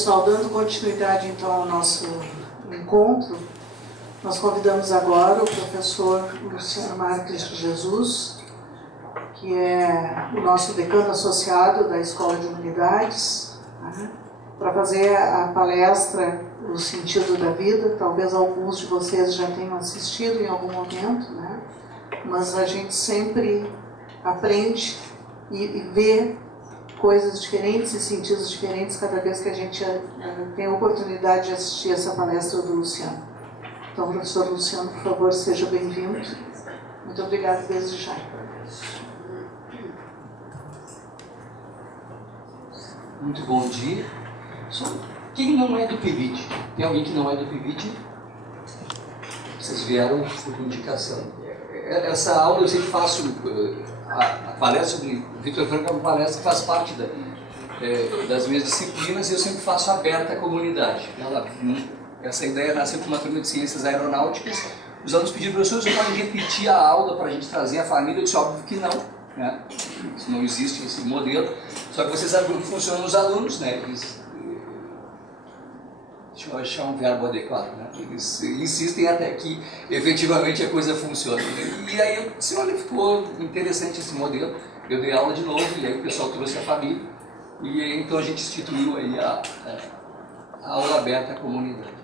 pessoal, dando continuidade então ao nosso encontro, nós convidamos agora o professor Luciano Marques de Jesus, que é o nosso decano associado da Escola de Humanidades, né, para fazer a palestra O Sentido da Vida. Talvez alguns de vocês já tenham assistido em algum momento, né, mas a gente sempre aprende e vê coisas diferentes e sentidos diferentes cada vez que a gente tem a oportunidade de assistir essa palestra do Luciano. Então, professor Luciano, por favor, seja bem-vindo. Muito obrigado desde já. Muito bom dia. Quem não é do PIBID? Tem alguém que não é do PIBID? Vocês vieram por indicação. Essa aula eu sempre faço, a palestra sobre Victor Frankl é uma palestra que faz parte das minhas disciplinas e eu sempre faço aberta à comunidade. Essa ideia nasceu com uma turma de ciências aeronáuticas. Os alunos pediram, professor, vocês podem repetir a aula para a gente trazer a família? Eu disse, óbvio que não, né? Não existe esse modelo. Só que vocês sabem como funcionam os alunos, né? Deixa eu achar um verbo adequado, né? Eles insistem até que efetivamente a coisa funcione. E aí eu disse, olha, ficou interessante esse modelo. Eu dei aula de novo e aí o pessoal trouxe a família. E então a gente instituiu aí a aula aberta à comunidade.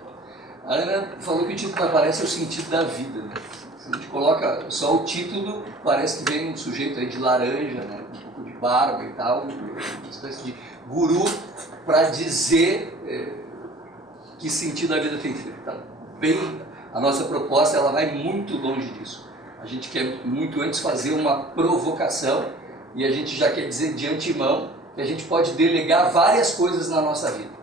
A Ana falou que o título da palestra é o sentido da vida, né? Se a gente coloca só o título, parece que vem um sujeito aí de laranja, né? Um pouco de barba e tal, uma espécie de guru para dizer que sentido a vida tem que ter. Tá bem, a nossa proposta ela vai muito longe disso. A gente quer muito antes fazer uma provocação e a gente já quer dizer de antemão que a gente pode delegar várias coisas na nossa vida.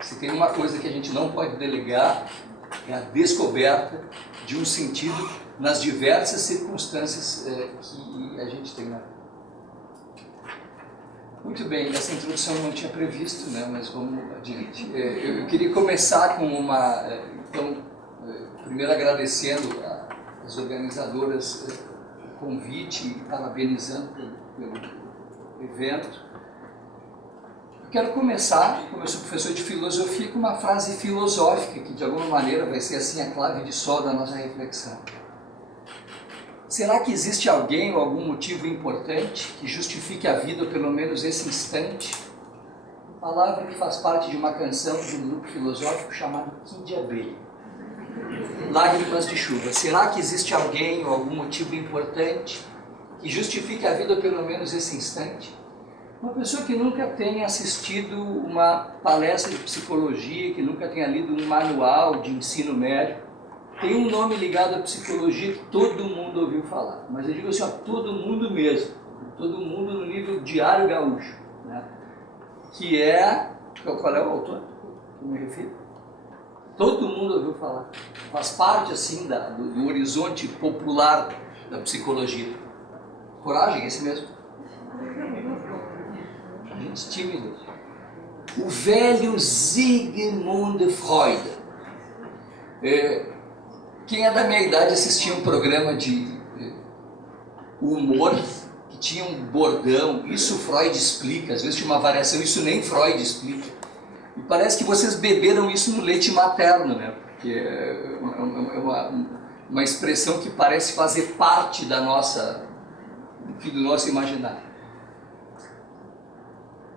Se tem uma coisa que a gente não pode delegar, é a descoberta de um sentido nas diversas circunstâncias que a gente tem na vida. Muito bem, essa introdução eu não tinha previsto, né, mas vamos adiante. Eu queria começar com primeiro agradecendo as organizadoras o convite e parabenizando pelo evento. Eu quero começar, como eu sou professor de filosofia, com uma frase filosófica, que de alguma maneira vai ser assim a clave de sol da nossa reflexão. Será que existe alguém ou algum motivo importante que justifique a vida, ou pelo menos esse instante? Palavra que faz parte de uma canção de um grupo filosófico chamado Kid de Abelha. Lágrimas de chuva. Será que existe alguém ou algum motivo importante que justifique a vida, ou pelo menos esse instante? Uma pessoa que nunca tenha assistido uma palestra de psicologia, que nunca tenha lido um manual de ensino médio, tem um nome ligado à psicologia que todo mundo ouviu falar, mas eu digo assim, ó, todo mundo mesmo, todo mundo no nível diário gaúcho, né? Que é, qual é o autor que eu me refiro? Todo mundo ouviu falar, faz parte assim do horizonte popular da psicologia. Coragem, esse mesmo. Gente tímida. O velho Sigmund Freud. Quem é da minha idade assistia um programa de humor que tinha um bordão, isso Freud explica, às vezes tinha uma variação, isso nem Freud explica. E parece que vocês beberam isso no leite materno, né? Porque é uma expressão que parece fazer parte da nossa, do nosso imaginário.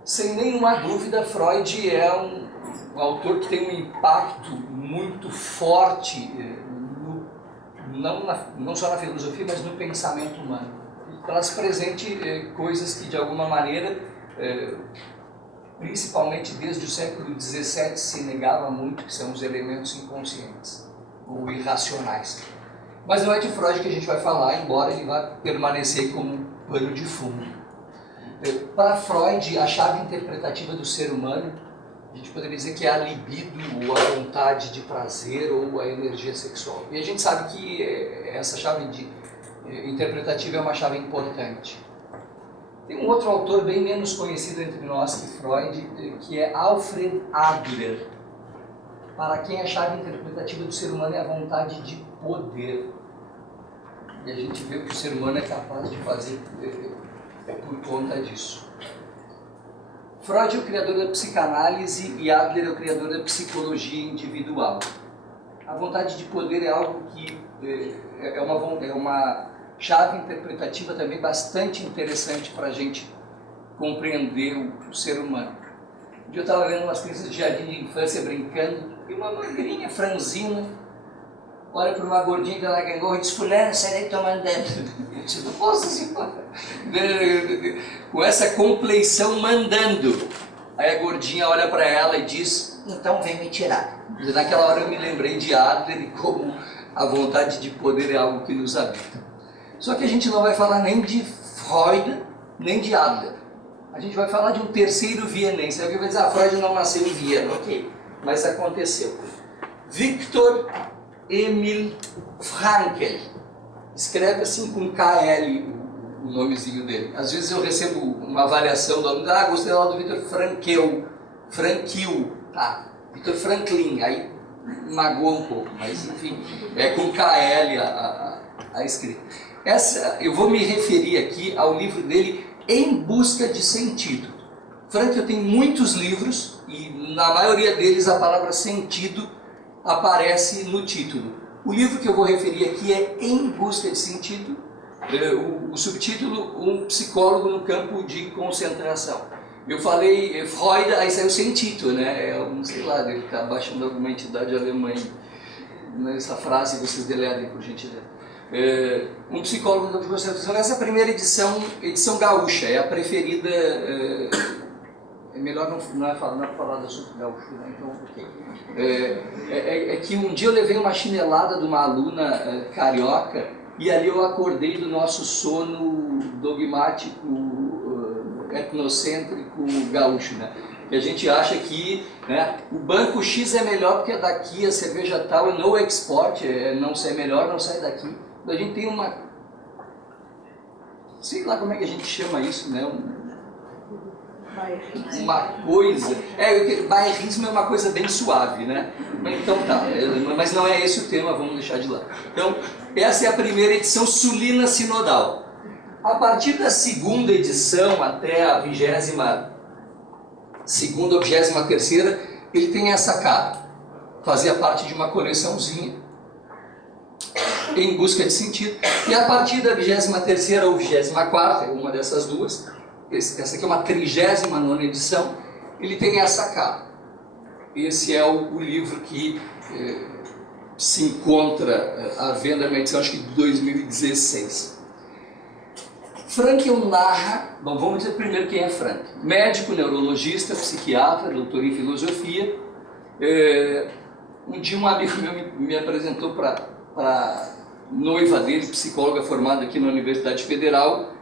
Sem nenhuma dúvida, Freud é um autor que tem um impacto muito forte, não só na filosofia, mas no pensamento humano. E traz presente coisas que, de alguma maneira, principalmente desde o século XVII, se negava muito, que são os elementos inconscientes ou irracionais. Mas não é de Freud que a gente vai falar, embora ele vá permanecer como um pano de fundo. Para Freud, a chave interpretativa do ser humano, a gente poderia dizer que é a libido, ou a vontade de prazer, ou a energia sexual. E a gente sabe que essa chave interpretativa é uma chave importante. Tem um outro autor bem menos conhecido entre nós que Freud, que é Alfred Adler, para quem a chave interpretativa do ser humano é a vontade de poder. E a gente vê o que o ser humano é capaz de fazer por conta disso. Freud é o criador da psicanálise e Adler é o criador da psicologia individual. A vontade de poder é algo que é uma chave interpretativa também bastante interessante para a gente compreender o ser humano. Um dia eu estava vendo umas crianças de jardim de infância brincando e uma magrinha, franzina, olha para uma gordinha que ela ganhou e diz: fulana, sai daí tomando dentro. Eu disse: nossa senhora, com essa compleição mandando. Aí a gordinha olha para ela e diz: então vem me tirar. E naquela hora eu me lembrei de Adler e como a vontade de poder é algo que nos habita. Só que a gente não vai falar nem de Freud, nem de Adler. A gente vai falar de um terceiro vienense. Alguém vai dizer: ah, Freud não nasceu em Viena. Ok, mas aconteceu. Viktor Emil Frankl. Escreve assim com KL o nomezinho dele. Às vezes eu recebo uma avaliação do aluno: ah, gostei lá do Viktor Frankl, tá, Viktor Franklin, aí magoa um pouco, mas enfim, é com KL a escrita. Eu vou me referir aqui ao livro dele, Em Busca de Sentido. Frankl tem muitos livros e na maioria deles a palavra sentido aparece no título. O livro que eu vou referir aqui é Em Busca de Sentido, o subtítulo: Um psicólogo no campo de concentração. Eu falei Freud, aí saiu sem título, né? Sei lá, deve estar baixando alguma entidade alemã. Nessa frase vocês deletem, por gentileza. Um psicólogo no campo de concentração. Essa é a primeira edição gaúcha, é a preferida. É melhor não falar do assunto gaúcho, né? Então, ok. É que um dia eu levei uma chinelada de uma aluna carioca e ali eu acordei do nosso sono dogmático, etnocêntrico gaúcho, né? Que a gente acha que, né, o banco X é melhor porque é daqui, a cerveja tal é no export, não sai melhor, não sai daqui. A gente tem uma... sei lá como é que a gente chama isso, né? Uma coisa... bairrismo é uma coisa bem suave, né? Então tá, mas não é esse o tema, vamos deixar de lado. Então, essa é a primeira edição sulina sinodal. A partir da segunda edição até a 22ª ou 23ª, ele tem essa cara. Fazia parte de uma coleçãozinha, Em Busca de Sentido. E a partir da 23ª ou 24ª, uma dessas duas, essa aqui é uma 39ª edição, ele tem essa cara. Esse é o livro que se encontra à venda na edição, acho que de 2016. Frankl narra, bom, vamos dizer primeiro quem é Frankl. Médico, neurologista, psiquiatra, doutor em filosofia. Um dia um amigo meu me apresentou para a noiva dele, psicóloga formada aqui na Universidade Federal,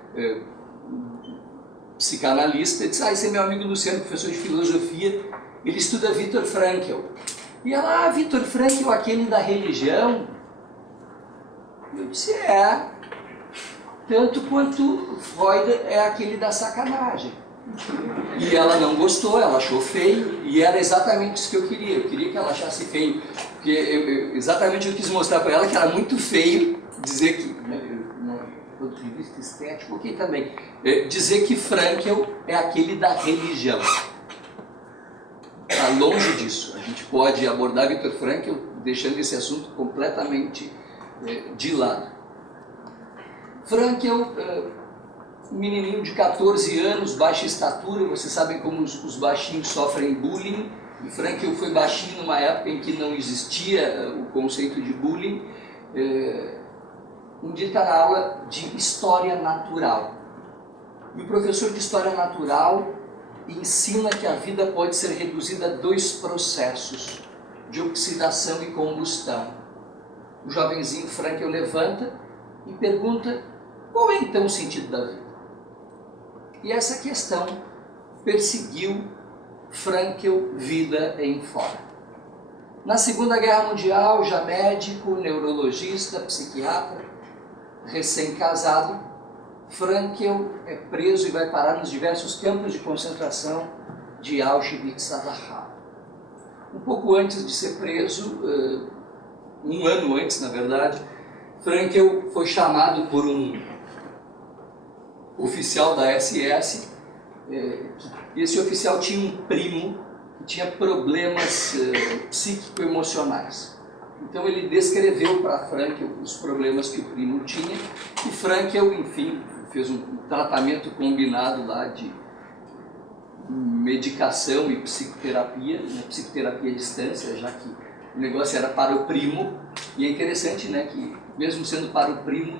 psicanalista, e disse: ah, esse é meu amigo Luciano, professor de filosofia, ele estuda Viktor Frankl. E ela: ah, Viktor Frankl, aquele da religião? Eu disse: tanto quanto Freud é aquele da sacanagem. E ela não gostou, ela achou feio, e era exatamente isso que eu queria que ela achasse feio, porque exatamente eu quis mostrar para ela que era muito feio dizer que, do ponto de vista estético, ok, também, dizer que Frankl é aquele da religião. Está longe disso. A gente pode abordar Viktor Frankl deixando esse assunto completamente de lado. Frankl, menininho de 14 anos, baixa estatura, vocês sabem como os baixinhos sofrem bullying, e Frankl foi baixinho numa época em que não existia o conceito de bullying. Um dia está na aula de História Natural, e o professor de História Natural ensina que a vida pode ser reduzida a 2 processos, de oxidação e combustão. O jovenzinho Frankl levanta e pergunta: qual é então o sentido da vida? E essa questão perseguiu Frankl vida em fora. Na Segunda Guerra Mundial, já médico, neurologista, psiquiatra, recém-casado, Frankl é preso e vai parar nos diversos campos de concentração de Auschwitz a Dachau. Um pouco antes de ser preso, um ano antes, na verdade, Frankl foi chamado por um oficial da SS esse oficial tinha um primo que tinha problemas psíquico-emocionais. Então ele descreveu para Frankl os problemas que o primo tinha, e Frankl, enfim, fez um tratamento combinado lá de medicação e psicoterapia, né, psicoterapia à distância, já que o negócio era para o primo, e é interessante, né, que mesmo sendo para o primo,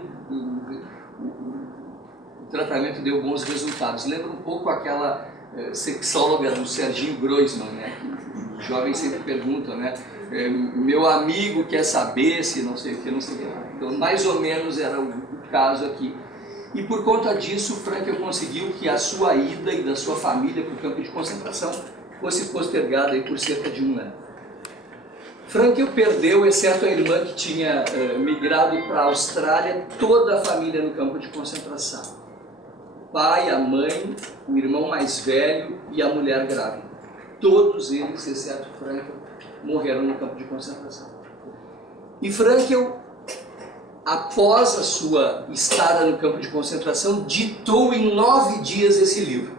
o tratamento deu bons resultados. Lembra um pouco aquela sexóloga do Serginho Groisman, né, que os jovens sempre perguntam, né, meu amigo quer saber se não sei o que, não sei o que. Então, mais ou menos era o caso aqui. E por conta disso, Frankl conseguiu que a sua ida e da sua família para o campo de concentração fosse postergada aí por cerca de 1 ano. Frankl perdeu, exceto a irmã que tinha migrado para a Austrália, toda a família no campo de concentração. O pai, a mãe, o irmão mais velho e a mulher grávida. Todos eles, exceto Frankl, morreram no campo de concentração. E Frankl, após a sua estada no campo de concentração, ditou em 9 dias esse livro,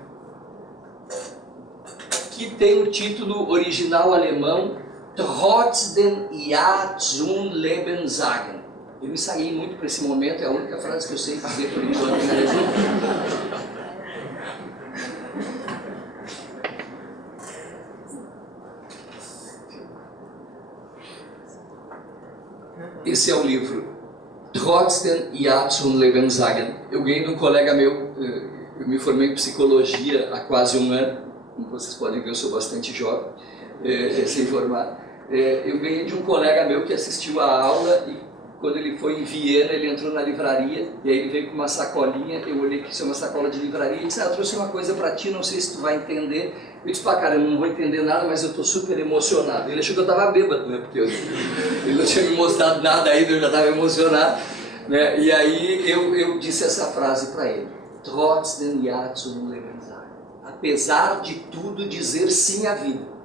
que tem o título original alemão Trotzdem ja zum Leben sagen. Eu ensaiei muito para esse momento, é a única frase que eu sei dizer por enquanto. Esse é o livro. Trotzdem ja zum Leben sagen. Eu ganhei de um colega meu, eu me formei em psicologia há quase 1 ano, como vocês podem ver, eu sou bastante jovem, sem formar. Eu ganhei de um colega meu que assistiu a aula, e quando ele foi em Viena, ele entrou na livraria, e aí ele veio com uma sacolinha, eu olhei que isso é uma sacola de livraria, e disse, eu trouxe uma coisa para ti, não sei se tu vai entender. Eu disse, cara, eu não vou entender nada, mas eu estou super emocionado. Ele achou que eu estava bêbado, né? Porque ele não tinha me mostrado nada ainda, eu já estava emocionado. Né? E aí eu disse essa frase para ele. Trotzdem ja zum Leben sagen. Apesar de tudo, dizer sim à vida.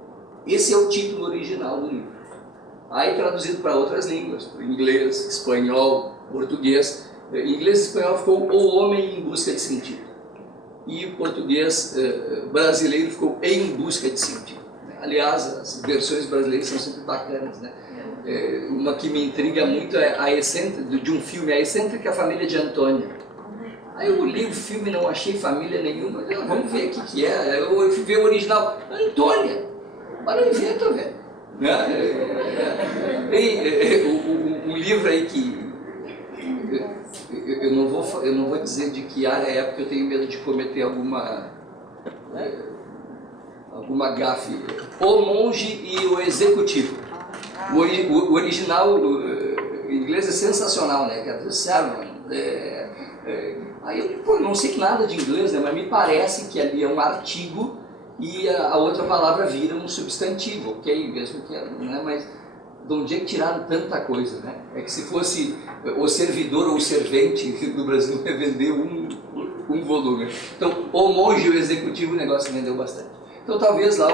Esse é o título original do livro. Aí traduzido para outras línguas, para inglês, espanhol, português. Em inglês e espanhol ficou O Homem em Busca de Sentido. E o português brasileiro ficou Em Busca de Sentido. Aliás, as versões brasileiras são sempre bacanas, né? Uma que me intriga muito é a excêntrica, de um filme, A Excêntrica Família de Antônio. Aí eu li o filme, não achei família nenhuma, vamos ver o que é. Eu fui ver o original, Antônia, mas não inventa, velho. O livro aí que eu não vou dizer de que área é, porque eu tenho medo de cometer alguma gafe. O Monge e o Executivo. O original em inglês é sensacional, né? Que é The Sermon. Aí eu não sei nada de inglês, né? Mas me parece que ali é um artigo e a outra palavra vira um substantivo, ok? Mesmo que, né? Mas de onde é que tiraram tanta coisa, né? É que se fosse o servidor ou o servente do Brasil ia vender um volume. Então, O Monge e o Executivo, o negócio vendeu bastante. Então, talvez lá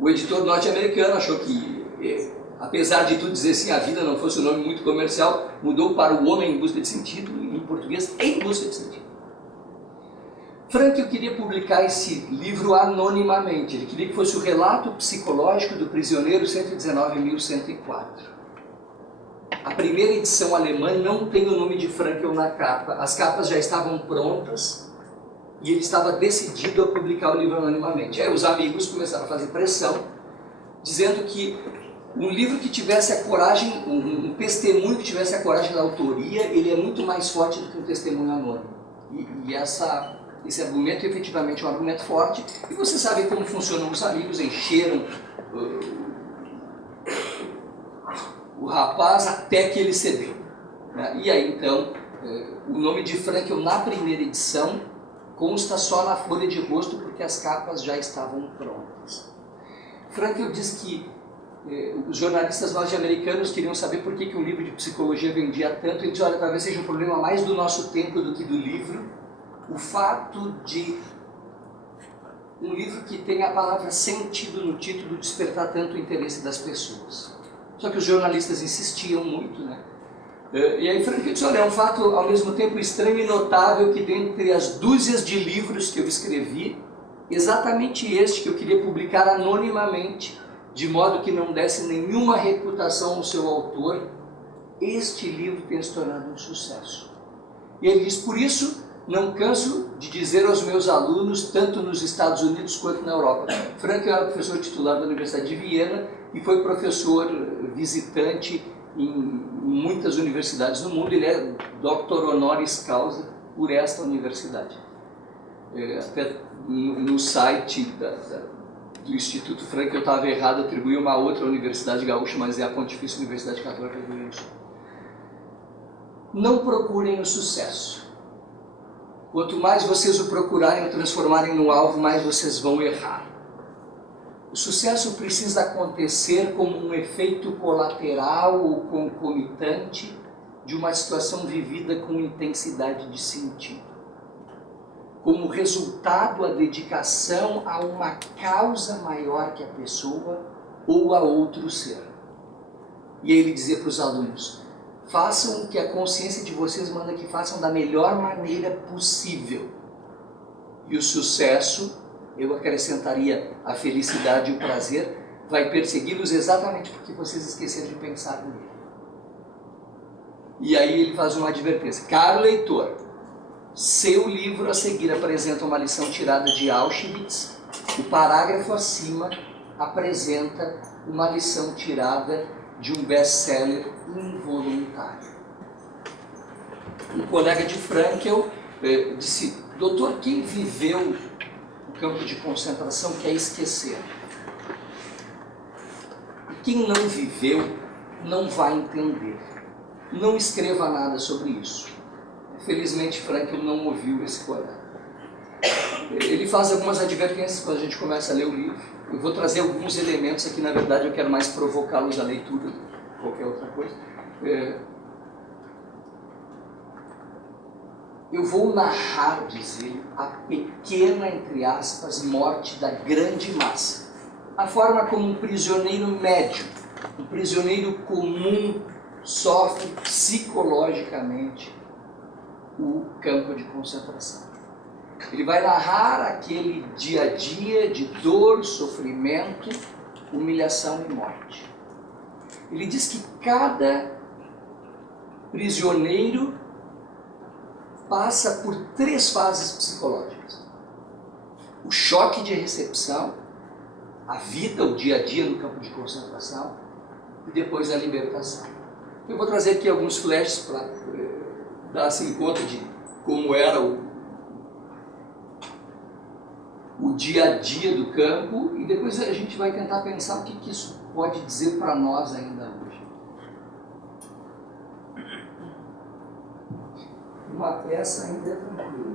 o editor norte-americano achou que, apesar de tudo dizer sim, a vida não fosse um nome muito comercial, mudou para O Homem em Busca de Sentido, em português, Em Busca de Sentido. Frankl queria publicar esse livro anonimamente, ele queria que fosse o relato psicológico do prisioneiro 119.104. A primeira edição alemã não tem o nome de Frankl na capa, as capas já estavam prontas, e ele estava decidido a publicar o livro anonimamente. Aí os amigos começaram a fazer pressão, dizendo que um livro que tivesse a coragem, um testemunho que tivesse a coragem da autoria, ele é muito mais forte do que um testemunho anônimo. E esse argumento efetivamente é um argumento forte, e você sabe como funcionam os amigos, encheram o rapaz até que ele cedeu. Né? E aí então, o nome de Frankl na primeira edição consta só na folha de rosto, porque as capas já estavam prontas. Frankl diz que os jornalistas norte-americanos queriam saber por que um livro de psicologia vendia tanto. Ele diz, olha, talvez seja um problema mais do nosso tempo do que do livro, o fato de um livro que tem a palavra sentido no título despertar tanto o interesse das pessoas. Só que os jornalistas insistiam muito, né? E aí Frank disse, olha, é um fato ao mesmo tempo estranho e notável que dentre as dúzias de livros que eu escrevi, exatamente este que eu queria publicar anonimamente, de modo que não desse nenhuma reputação ao seu autor, este livro tem se tornado um sucesso. E ele diz, por isso, não canso de dizer aos meus alunos, tanto nos Estados Unidos quanto na Europa. Frank era professor titular da Universidade de Viena e foi professor visitante em muitas universidades no mundo. Ele é Dr. honoris causa por esta universidade. Até no site do Instituto Frank, eu estava errado, atribuí uma outra universidade gaúcha, mas é a Pontifícia Universidade Católica do Rio Grande do Sul. Não procurem o sucesso. Quanto mais vocês o procurarem e o transformarem no alvo, mais vocês vão errar. O sucesso precisa acontecer como um efeito colateral ou concomitante de uma situação vivida com intensidade de sentido. Como resultado, a dedicação a uma causa maior que a pessoa ou a outro ser. E aí ele dizia para os alunos, façam o que a consciência de vocês manda que façam da melhor maneira possível. E o sucesso, eu acrescentaria a felicidade e o prazer, vai persegui-los exatamente porque vocês esqueceram de pensar nele. E aí ele faz uma advertência. Caro leitor, seu livro a seguir apresenta uma lição tirada de Auschwitz. O parágrafo acima apresenta uma lição tirada de um best-seller involuntário. Um colega de Frankl disse, doutor, quem viveu o campo de concentração quer esquecer. E quem não viveu não vai entender. Não escreva nada sobre isso. Felizmente, Frankl não ouviu esse colega. Ele faz algumas advertências quando a gente começa a ler o livro. Eu vou trazer alguns elementos aqui, na verdade eu quero mais provocá-los à leitura do que qualquer outra coisa. Eu vou narrar, diz ele, a pequena, entre aspas, morte da grande massa. A forma como um prisioneiro médio, um prisioneiro comum, sofre psicologicamente o campo de concentração. Ele vai narrar aquele dia a dia de dor, sofrimento, humilhação e morte. Ele diz que cada prisioneiro passa por 3 fases psicológicas. O choque de recepção, a vida, o dia a dia no campo de concentração e depois a libertação. Eu vou trazer aqui alguns flashes para dar assim conta de como era o dia a dia do campo e depois a gente vai tentar pensar o que isso pode dizer para nós ainda hoje. Uma peça ainda é tranquila.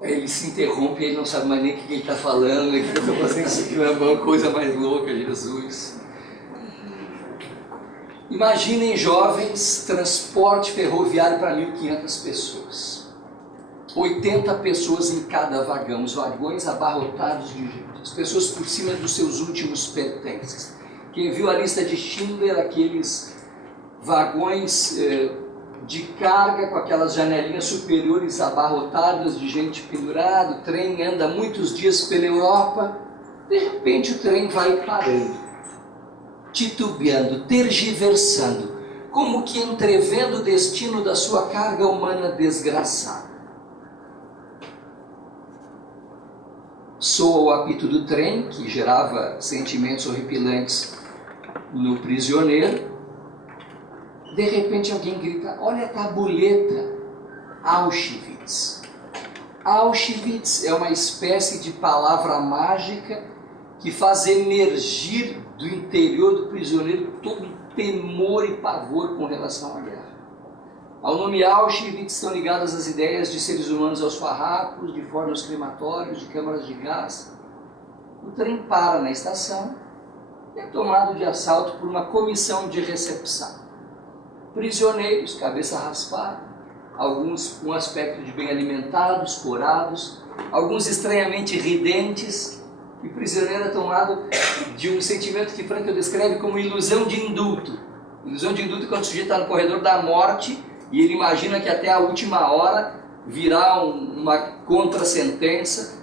Ele se interrompe e ele não sabe mais nem o que ele está falando, ele está fazendo isso aqui na mão, coisa mais louca, Jesus. Imaginem, jovens, transporte ferroviário para 1.500 pessoas. 80 pessoas em cada vagão, os vagões abarrotados de gente, as pessoas por cima dos seus últimos pertences. Quem viu a lista de Schindler, aqueles vagões de carga com aquelas janelinhas superiores abarrotadas de gente pendurada, o trem anda muitos dias pela Europa, de repente o trem vai parando, titubeando, tergiversando, como que entrevendo o destino da sua carga humana desgraçada. Soa o apito do trem, que gerava sentimentos horripilantes no prisioneiro. De repente alguém grita, olha a tabuleta, Auschwitz. Auschwitz é uma espécie de palavra mágica que faz emergir do interior do prisioneiro todo temor e pavor com relação à guerra. Ao nome Auschwitz estão ligadas as ideias de seres humanos aos farrapos, de fornos crematórios, de câmaras de gás. O trem para na estação e é tomado de assalto por uma comissão de recepção. Prisioneiros, cabeça raspada, alguns com aspecto de bem alimentados, corados, alguns estranhamente ridentes, E prisioneiro é tomado de um sentimento que Frankl descreve como ilusão de indulto. Ilusão de indulto é quando o sujeito está no corredor da morte e ele imagina que até a última hora virá uma contra-sentença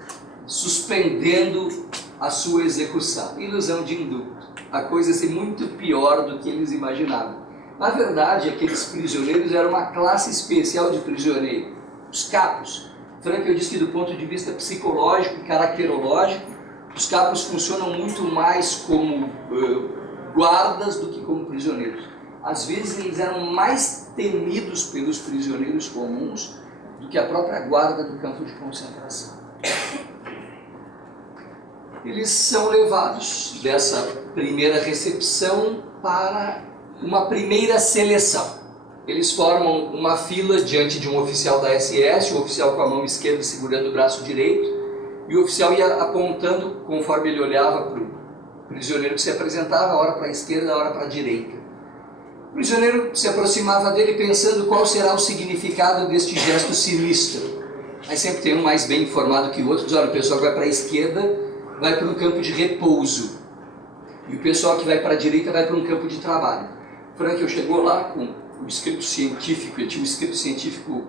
suspendendo a sua execução. Ilusão de indulto. A coisa ser muito pior do que eles imaginavam. Na verdade, aqueles prisioneiros eram uma classe especial de prisioneiro, os capos. Frankl diz que do ponto de vista psicológico e caracterológico, os capos funcionam muito mais como guardas do que como prisioneiros. Às vezes eles eram mais temidos pelos prisioneiros comuns do que a própria guarda do campo de concentração. Eles são levados dessa primeira recepção para uma primeira seleção. Eles formam uma fila diante de um oficial da SS, o oficial com a mão esquerda segurando o braço direito, e o oficial ia apontando, conforme ele olhava para o prisioneiro que se apresentava, a hora para a esquerda, a hora para a direita. O prisioneiro se aproximava dele pensando qual será o significado deste gesto sinistro. Aí sempre tem um mais bem informado que o outro, diz, olha, o pessoal que vai para a esquerda vai para um campo de repouso, e o pessoal que vai para a direita vai para um campo de trabalho. Frankl chegou lá com o escrito científico, ele tinha um escrito científico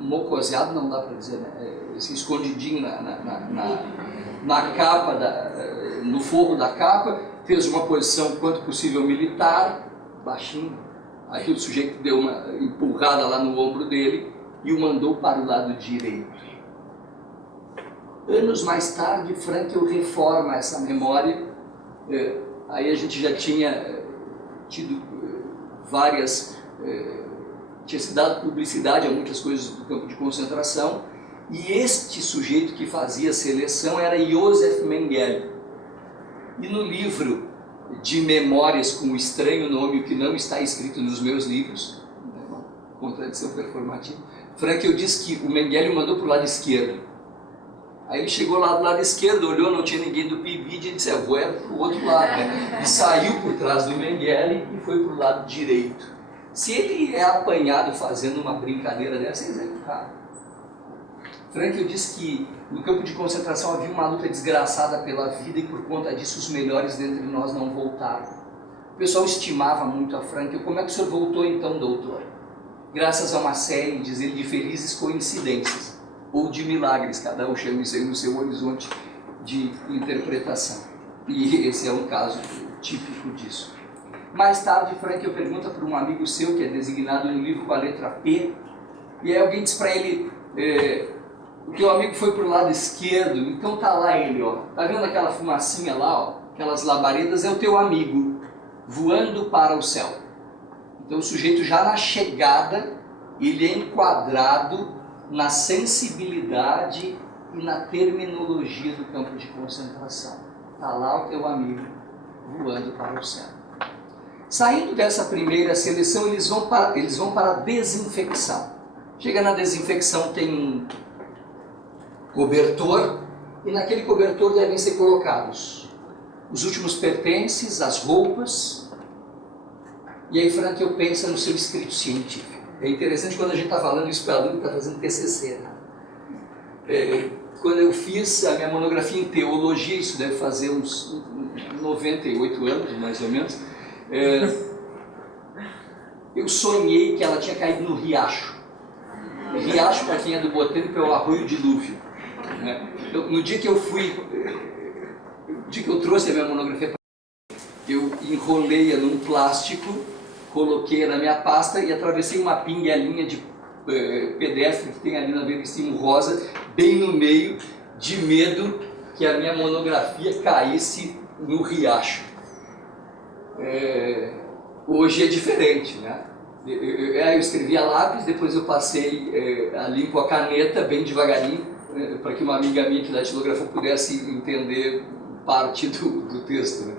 mocoseado, não dá para dizer, né? Assim, escondidinho na capa, no forro da capa, fez uma posição quanto possível militar, baixinho. Aí o sujeito deu uma empurrada lá no ombro dele e o mandou para o lado direito. Anos mais tarde, Frankl reforma essa memória. Aí a gente já tinha tido tinha se dado publicidade a muitas coisas do campo de concentração, e este sujeito que fazia a seleção era Josef Mengele. E no livro de memórias com o estranho nome, o que não está escrito nos meus livros, uma contradição performativa, Frankl diz que o Mengele o mandou para o lado esquerdo. Aí ele chegou lá do lado esquerdo, olhou, não tinha ninguém do PIBID e disse, eu vou para o outro lado, né? E saiu por trás do Mengele e foi para o lado direito. Se ele é apanhado fazendo uma brincadeira dessa, é executado. Frankl diz que no campo de concentração havia uma luta desgraçada pela vida e por conta disso os melhores dentre nós não voltaram. O pessoal estimava muito a Frankl. Como é que o senhor voltou então, doutor? Graças a uma série, diz ele, de felizes coincidências ou de milagres, cada um chama isso aí no seu horizonte de interpretação. E esse é um caso típico disso. Mais tarde, Frankl pergunta para um amigo seu, que é designado no livro com a letra P, e aí alguém diz para ele, o teu amigo foi para o lado esquerdo, então tá lá ele, ó, tá vendo aquela fumacinha lá, ó, aquelas labaredas, é o teu amigo, voando para o céu. Então o sujeito já na chegada, ele é enquadrado na sensibilidade e na terminologia do campo de concentração. Está lá o teu amigo voando para o céu. Saindo dessa primeira seleção, eles vão para a desinfecção. Chega na desinfecção, tem um cobertor, e naquele cobertor devem ser colocados os últimos pertences, as roupas, e aí Frankl pensa no seu escrito científico. É interessante quando a gente está falando isso para aluno que está fazendo TCC. Né? Quando eu fiz a minha monografia em teologia, isso deve fazer uns 98 anos, mais ou menos, eu sonhei que ela tinha caído no riacho. Riacho, para quem é do botânico, é o arroio dilúvio. Né? No dia que eu trouxe a minha monografia, eu enrolei-a num plástico, coloquei na minha pasta e atravessei uma pinguelinha de pedestre que tem ali na beira rosa, bem no meio, de medo que a minha monografia caísse no riacho. Hoje é diferente, né? Eu escrevi a lápis, depois eu passei a limpo a caneta bem devagarinho, para que uma amiga minha que datilografou pudesse entender parte do texto. Né?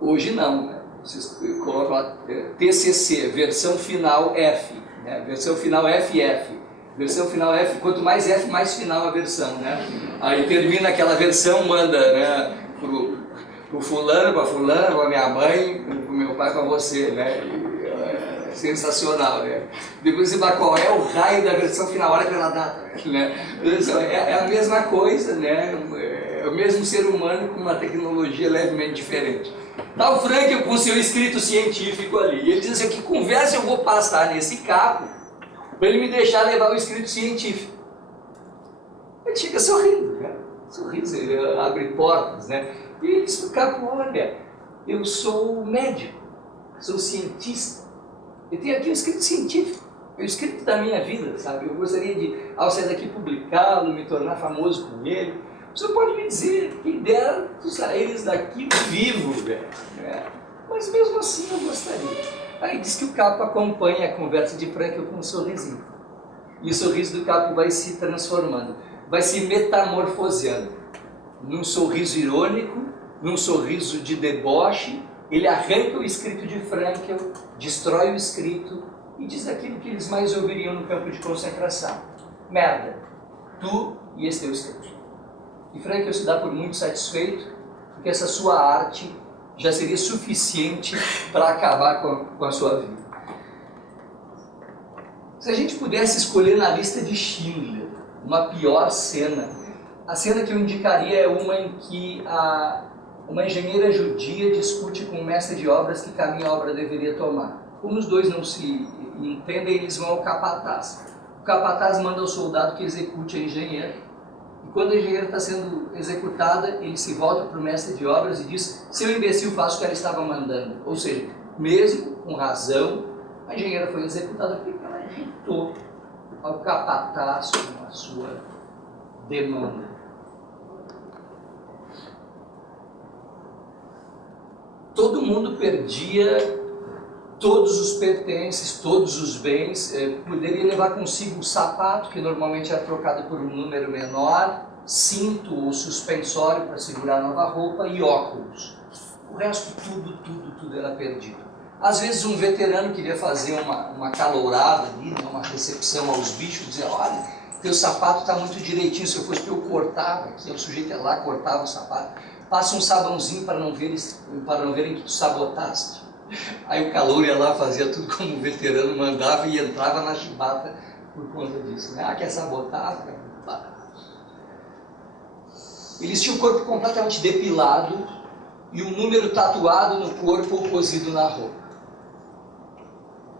Hoje não, né? Vocês colocam lá TCC, versão final F, né? Versão final FF, versão final F, quanto mais F, mais final a versão, né? Aí termina aquela versão, manda, né, pro fulano, pra fulana, pra minha mãe, pro meu pai, pra você, né? sensacional, né? Depois você vai, qual é o raio da versão final, olha pela data, né? É a mesma coisa, né? É o mesmo ser humano com uma tecnologia levemente diferente. Tá o Frankl com seu escrito científico ali, e ele diz assim, que conversa eu vou passar nesse capo para ele me deixar levar o escrito científico. Ele fica sorrindo, cara. Sorriso, ele abre portas, né? E ele diz pro capo, olha, eu sou médico, sou cientista, eu tenho aqui um escrito científico, é o escrito da minha vida, sabe? Eu gostaria de, ao sair daqui, publicá-lo, me tornar famoso com ele. Você pode me dizer, quem dera tu saíres daqui vivo, velho. Né? Mas mesmo assim eu gostaria. Aí diz que o capo acompanha a conversa de Frankl com um sorrisinho. E o sorriso do capo vai se transformando, vai se metamorfoseando. Num sorriso irônico, num sorriso de deboche, ele arranca o escrito de Frankl, destrói o escrito e diz aquilo que eles mais ouviriam no campo de concentração. Merda, tu e esse teu escrito. E Frankl se dá por muito satisfeito, porque essa sua arte já seria suficiente para acabar com a sua vida. Se a gente pudesse escolher na lista de Schindler uma pior cena, a cena que eu indicaria é uma em que uma engenheira judia discute com o mestre de obras que caminho a obra deveria tomar. Como os dois não se entendem, eles vão ao capataz. O capataz manda ao soldado que execute a engenheira. E quando a engenheira está sendo executada, ele se volta para o mestre de obras e diz: seu imbecil, faça o que ela estava mandando. Ou seja, mesmo com razão, a engenheira foi executada porque ela irritou ao capataz com a sua demanda. Todo mundo perdia todos os pertences, todos os bens, poderia levar consigo o sapato, que normalmente era trocado por um número menor, cinto ou suspensório para segurar a nova roupa e óculos. O resto, tudo era perdido. Às vezes um veterano queria fazer uma calourada ali, né, uma recepção aos bichos, dizia, olha, teu sapato está muito direitinho, se eu fosse eu cortava aqui, o sujeito ia lá, cortava o sapato, passa um sabãozinho para não verem que tu sabotaste. Aí o calouro ia lá, fazia tudo como o veterano mandava e entrava na chibata por conta disso. Né? Ah, quer sabotar? Eles tinham o corpo completamente depilado e um número tatuado no corpo ou cosido na roupa.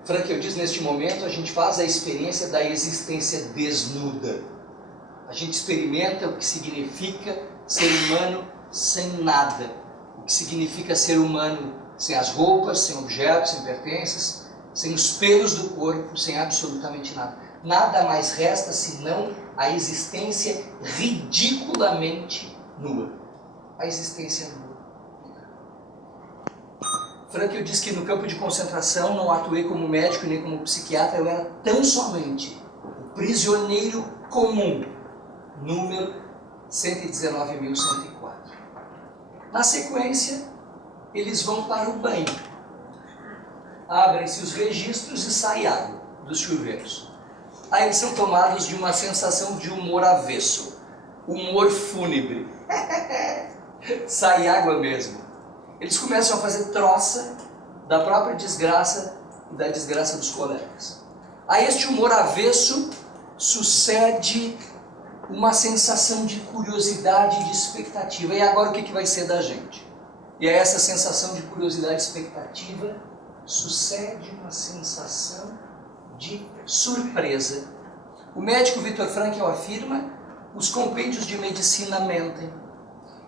Frankl diz, neste momento a gente faz a experiência da existência desnuda. A gente experimenta o que significa ser humano sem nada. O que significa ser humano sem as roupas, sem objetos, sem pertences, sem os pelos do corpo, sem absolutamente nada. Nada mais resta senão a existência ridiculamente nua. A existência nua. Frankl diz que no campo de concentração não atuei como médico nem como psiquiatra, eu era tão somente o prisioneiro comum, número 119.104. Na sequência, eles vão para o banho. Abrem-se os registros e sai água dos chuveiros. Aí eles são tomados de uma sensação de humor avesso, humor fúnebre. Sai água mesmo. Eles começam a fazer troça da própria desgraça e da desgraça dos colegas. A este humor avesso sucede uma sensação de curiosidade e de expectativa. E agora o que vai ser da gente? E a essa sensação de curiosidade e expectativa sucede uma sensação de surpresa. O médico Viktor Frankl afirma: os compêndios de medicina mentem.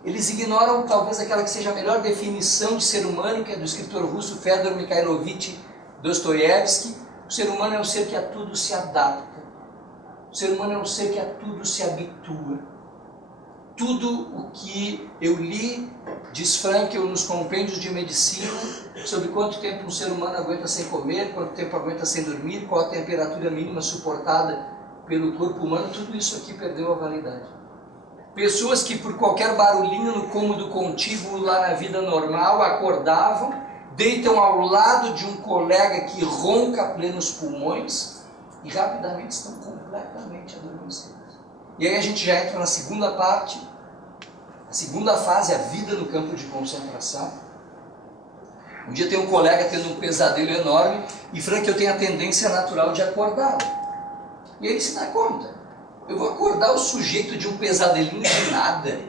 Eles ignoram talvez aquela que seja a melhor definição de ser humano, que é do escritor russo Fedor Mikhailovich Dostoiévski. O ser humano é um ser que a tudo se adapta. O ser humano é um ser que a tudo se habitua. Tudo o que eu li, diz Frankl, nos compêndios de medicina, sobre quanto tempo um ser humano aguenta sem comer, quanto tempo aguenta sem dormir, qual a temperatura mínima suportada pelo corpo humano, tudo isso aqui perdeu a validade. Pessoas que por qualquer barulhinho no cômodo contíguo lá na vida normal acordavam, deitam ao lado de um colega que ronca a plenos pulmões e rapidamente estão completamente adormecidos. E aí a gente já entra na segunda parte, a segunda fase, a vida no campo de concentração. Um dia tem um colega tendo um pesadelo enorme e Frank, eu tenho a tendência natural de acordá-lo. E ele se dá conta. Eu vou acordar o sujeito de um pesadelinho de nada,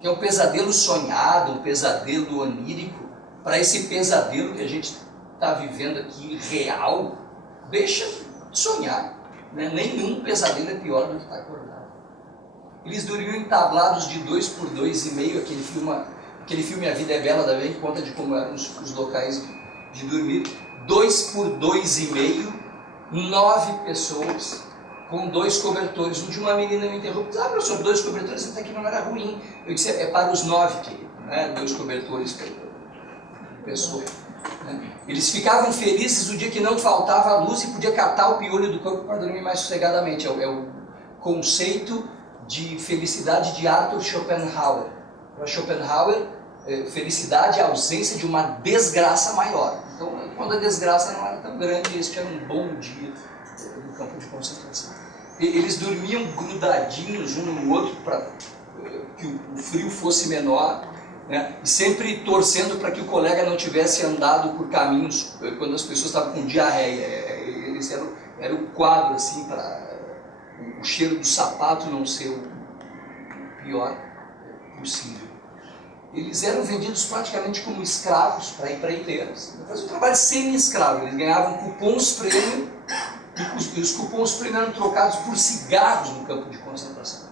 que é um pesadelo sonhado, um pesadelo onírico, para esse pesadelo que a gente está vivendo aqui real, deixa de sonhar. Né? Nenhum pesadelo é pior do que estar acordado. Eles dormiam entablados de 2 por 2,5, aquele filme A Vida é Bela também, que conta de como eram os locais de dormir. 2 por 2,5, 9 pessoas, com 2 cobertores. Um de uma menina me interrompeu, professor, 2 cobertores até que não era ruim. Eu disse, é para os 9, querido, né? 2 cobertores por pessoa. Né? Eles ficavam felizes o dia que não faltava a luz e podia catar o piolho do corpo para dormir mais sossegadamente. É o conceito de felicidade de Arthur Schopenhauer. Para Schopenhauer, felicidade é a ausência de uma desgraça maior. Então, quando a desgraça não era tão grande, este era um bom dia no campo de concentração. Eles dormiam grudadinhos um no outro para que o frio fosse menor, né? E sempre torcendo para que o colega não tivesse andado por caminhos quando as pessoas estavam com diarreia. Esse era o quadro, assim, para o cheiro do sapato não ser o pior possível. Eles eram vendidos praticamente como escravos para empreiteiras. Faziam um trabalho semi-escravo. Eles ganhavam cupons prêmio e os cupons prêmio eram trocados por cigarros no campo de concentração.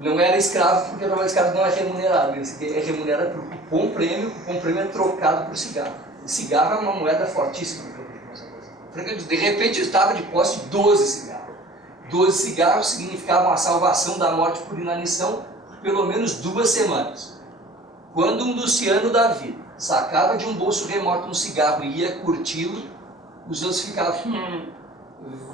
Não era escravo porque o trabalho escravo não é remunerado. Ele é remunerado por cupom prêmio, o cupom prêmio é trocado por cigarro. E cigarro é uma moeda fortíssima no campo de concentração. De repente eu estava de posse de 12 cigarros. 12 cigarros significavam a salvação da morte por inanição por pelo menos 2 semanas. Quando um Luciano da vida sacava de um bolso remoto um cigarro e ia curti-lo, os outros ficavam,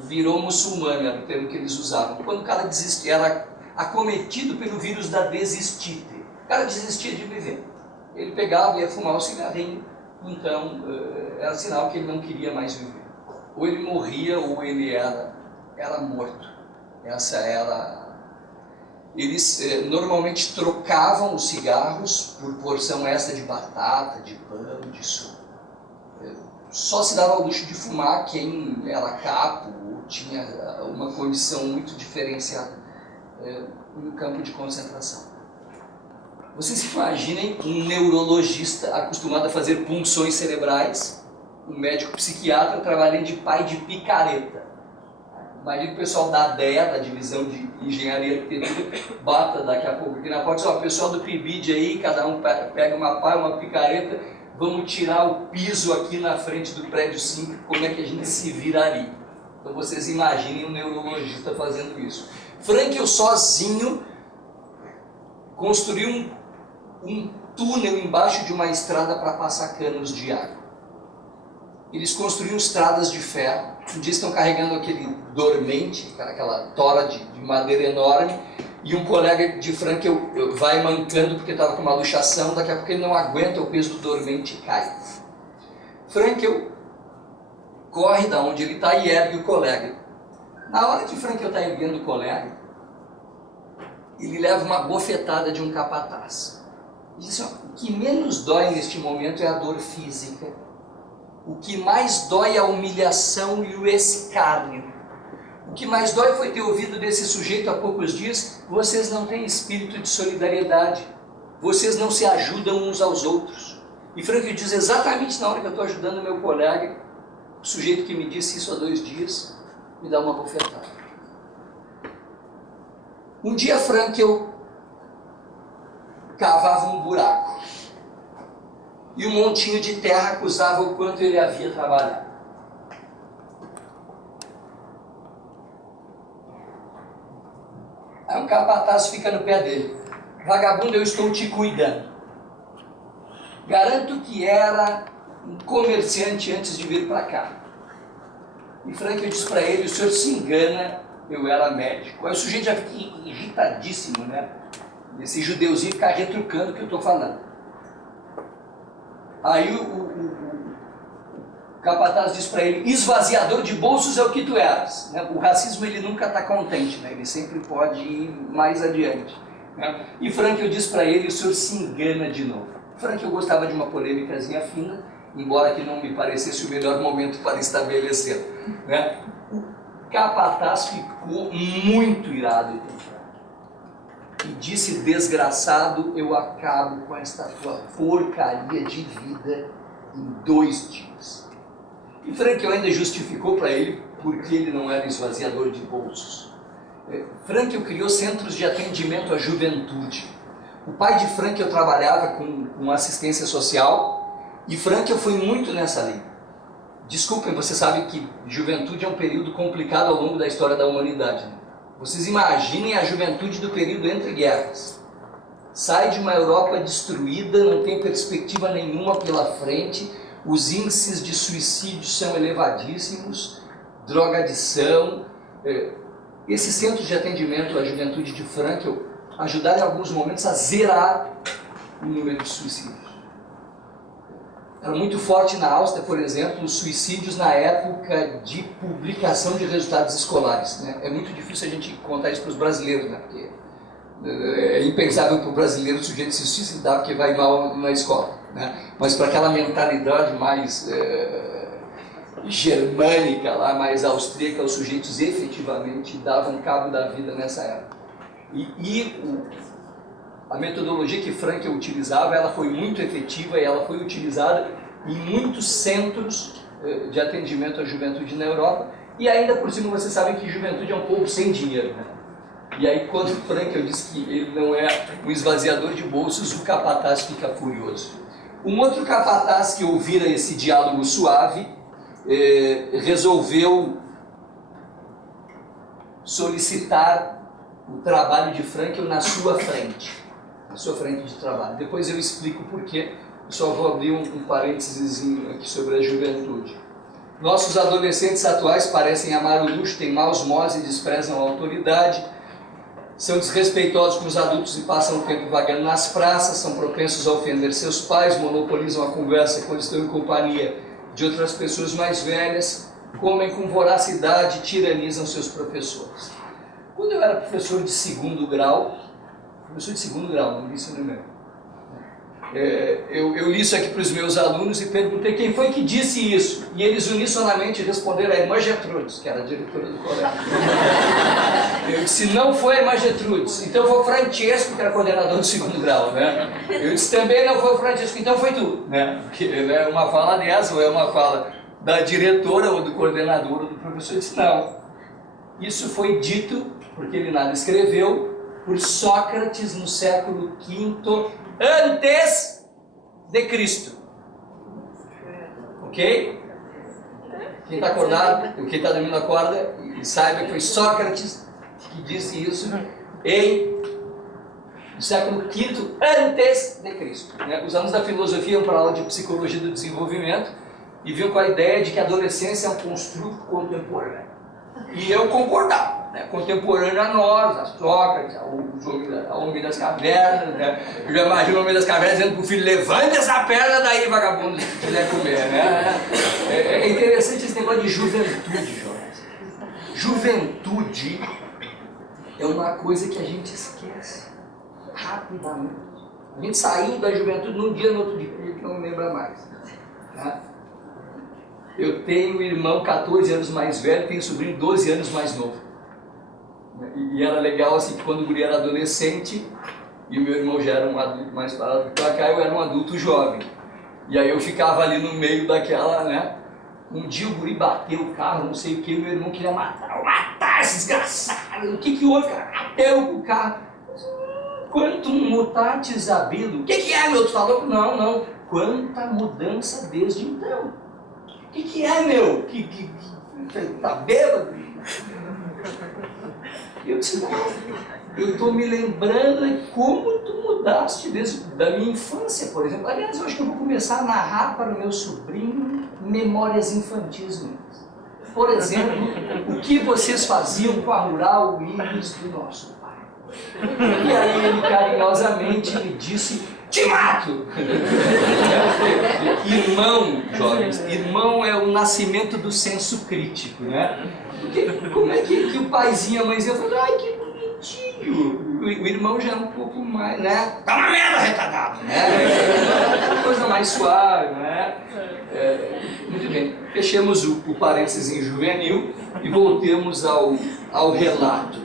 virou muçulmano, era o termo que eles usavam. Quando o cara desistia, era acometido pelo vírus da desistite. O cara desistia de viver. Ele pegava e ia fumar o cigarrinho, então era sinal que ele não queria mais viver. Ou ele morria ou ele era morto. Essa era... Eles normalmente trocavam os cigarros por porção extra de batata, de pão, de suco. Só se dava ao luxo de fumar quem era capo ou tinha uma condição muito diferenciada no campo de concentração. Vocês imaginem um neurologista acostumado a fazer punções cerebrais, um médico psiquiatra trabalhando de pai de picareta. Imagina o pessoal da DEA, da Divisão de Engenharia e Arquitetura, bata daqui a pouco aqui na porta, o pessoal do PIBID aí, cada um pega uma pá, uma picareta, vamos tirar o piso aqui na frente do prédio 5, como é que a gente se viraria? Então vocês imaginem um neurologista fazendo isso. Frankel sozinho construiu um túnel embaixo de uma estrada para passar canos de água. Eles construíam estradas de ferro. Um dia estão carregando aquele dormente, aquela tora de madeira enorme, e um colega de Frankel vai mancando porque estava com uma luxação, daqui a pouco ele não aguenta o peso do dormente e cai. Frankel corre da onde ele está e ergue o colega. Na hora que Frankel está erguendo o colega, ele leva uma bofetada de um capataz. Ele diz assim, o que menos dói neste momento é a dor física. O que mais dói é a humilhação e o escárnio. O que mais dói foi ter ouvido desse sujeito há poucos dias, vocês não têm espírito de solidariedade, vocês não se ajudam uns aos outros. E Frankel diz, exatamente na hora que eu estou ajudando o meu colega, o sujeito que me disse isso há 2 dias, me dá uma bofetada. Um dia Frankel cavava um buraco. E um montinho de terra acusava o quanto ele havia trabalhado. Aí um capataz fica no pé dele. Vagabundo, eu estou te cuidando. Garanto que era um comerciante antes de vir para cá. E Frankel disse para ele, o senhor se engana, eu era médico. Aí o sujeito já fica irritadíssimo, né? Esse judeuzinho fica retrucando o que eu estou falando. Aí o capataz diz para ele, esvaziador de bolsos é o que tu eras. O racismo ele nunca está contente, né? Ele sempre pode ir mais adiante. Né? E Frankel diz para ele, o senhor se engana de novo. Frank, eu gostava de uma polêmicazinha fina, embora que não me parecesse o melhor momento para estabelecer, né? O capataz ficou muito irado com o Frank e disse: desgraçado, eu acabo com esta tua porcaria de vida em 2 dias. E Frank ainda justificou para ele porque ele não era esvaziador de bolsos. Frank criou centros de atendimento à juventude. O pai de Frank trabalhava com assistência social e Frank foi muito nessa linha. Desculpem, você sabe que juventude é um período complicado ao longo da história da humanidade, né? Vocês imaginem a juventude do período entre guerras. Sai de uma Europa destruída, não tem perspectiva nenhuma pela frente, os índices de suicídio são elevadíssimos, drogadição. Esses centros de atendimento à juventude de Frankl ajudaram em alguns momentos a zerar o número de suicídios. Era muito forte na Áustria, por exemplo, os suicídios na época de publicação de resultados escolares, né? É muito difícil a gente contar isso para os brasileiros, né? Porque é impensável para o brasileiro o sujeito se suicidar porque vai mal na escola, né? Mas para aquela mentalidade mais germânica, lá, mais austríaca, os sujeitos efetivamente davam cabo da vida nessa época. A metodologia que Frankl utilizava, ela foi muito efetiva e ela foi utilizada em muitos centros de atendimento à juventude na Europa. E ainda por cima vocês sabem que juventude é um povo sem dinheiro, né? E aí quando Frankl disse que ele não é um esvaziador de bolsos, o capataz fica furioso. Um outro capataz que ouvira esse diálogo suave resolveu solicitar o trabalho de Frankl na sua frente de trabalho. Depois eu explico por quê. Só vou abrir um parênteses aqui sobre a juventude. Nossos adolescentes atuais parecem amar o luxo, têm maus modos e desprezam a autoridade, são desrespeitosos com os adultos e passam o tempo vagando nas praças, são propensos a ofender seus pais, monopolizam a conversa quando estão em companhia de outras pessoas mais velhas, comem com voracidade, tiranizam seus professores. Quando eu era professor de segundo grau, não li isso no meu. Eu li isso aqui para os meus alunos e perguntei quem foi que disse isso. E eles unissonamente responderam: a irmã Gertrudes, que era a diretora do colégio. Eu disse: não foi a irmã Gertrudes, então foi o Francesco, que era coordenador do segundo grau, né? Eu disse: também não foi o Francesco, então foi tu, né? Porque é uma fala dessa, ou é uma fala da diretora ou do coordenador ou do professor. Eu disse: não. Isso foi dito, porque ele nada escreveu, por Sócrates no século V antes de Cristo. Ok? Quem está acordado, quem está dormindo acorda e saiba que foi Sócrates que disse isso no século V antes de Cristo. Os alunos da filosofia iam para a aula de psicologia do desenvolvimento e vinham com a ideia de que a adolescência é um construto contemporâneo. E eu concordava, né? Contemporâneo a nós, a Sócrates, ao Homem das Cavernas, né? Eu já imagino o Homem das Cavernas dizendo para o filho: levante essa perna daí, vagabundo, se quiser comer, né? É interessante esse negócio de juventude, jovens. Juventude é uma coisa que a gente esquece rapidamente. A gente saiu da juventude num dia, no outro dia, a gente não lembra mais, tá? Eu tenho um irmão 14 anos mais velho, tenho um sobrinho 12 anos mais novo. E era legal assim que quando o guri era adolescente e o meu irmão já era um adulto mais parado para cá, eu era um adulto jovem. E aí eu ficava ali no meio daquela, né? Um dia o guri bateu o carro, não sei o que, meu irmão queria matar esse desgraçado. O que houve, cara? Bateu o carro. Quantum mutatis habido. O que é, meu? Tu tá louco? Não. Quanta mudança desde então. O que é, meu? Tá bêbado? Eu disse: não, eu estou me lembrando de como tu mudaste desde da minha infância, por exemplo. Aliás, eu acho que eu vou começar a narrar para o meu sobrinho memórias infantis minhas. Por exemplo, o que vocês faziam com a Rural Willis do nosso pai. E aí ele carinhosamente me disse: te mato! Irmão, jovens, irmão é o nascimento do senso crítico, né? Porque como é que o paizinho e a mãezinha falam: ai, que bonitinho! O irmão já é um pouco mais, né? Tá uma merda, retardado, né? mais suave, né? Muito bem, fechemos o parênteses em juvenil e voltemos ao relato.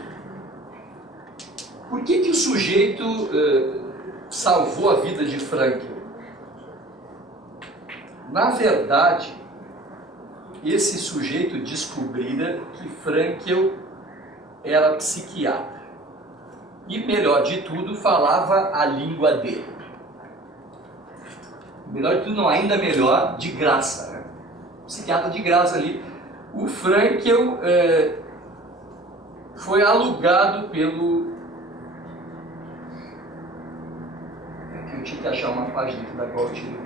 Por que o sujeito salvou a vida de Frankl? Na verdade, esse sujeito descobrira que Frankl era psiquiatra. E, melhor de tudo, falava a língua dele. Melhor de tudo, não, ainda melhor, de graça. Né? Psiquiatra de graça ali. O Frankl foi alugado pelo... Aqui eu tinha que achar uma página da qual eu tirei.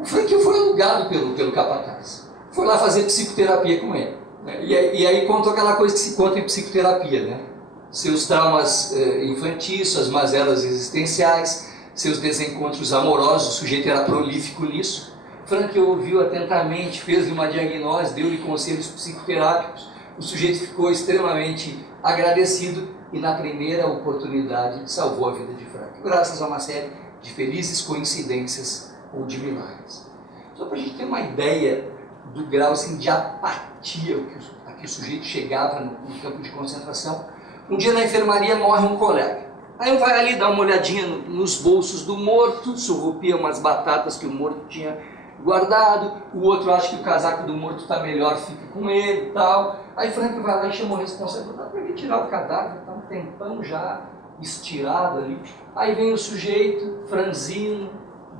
O Frankl foi alugado pelo capataz. Foi lá fazer psicoterapia com ele. E aí conta aquela coisa que se conta em psicoterapia, né? Seus traumas infantis, suas mazelas existenciais, seus desencontros amorosos, o sujeito era prolífico nisso. Frankl ouviu atentamente, fez-lhe uma diagnose, deu-lhe conselhos psicoterápicos. O sujeito ficou extremamente agradecido e na primeira oportunidade salvou a vida de Frankl, graças a uma série de felizes coincidências ou de milagres. Só para a gente ter uma ideia do grau assim, de apatia a que o sujeito chegava no campo de concentração. Um dia na enfermaria morre um colega. Aí um vai ali dar uma olhadinha nos bolsos do morto, surrupia umas batatas que o morto tinha guardado, o outro acha que o casaco do morto está melhor, fica com ele e tal. Aí Frankl vai lá e chama o responsável para ele tirar o cadáver, está um tempão já estirado ali. Aí vem o sujeito, franzino,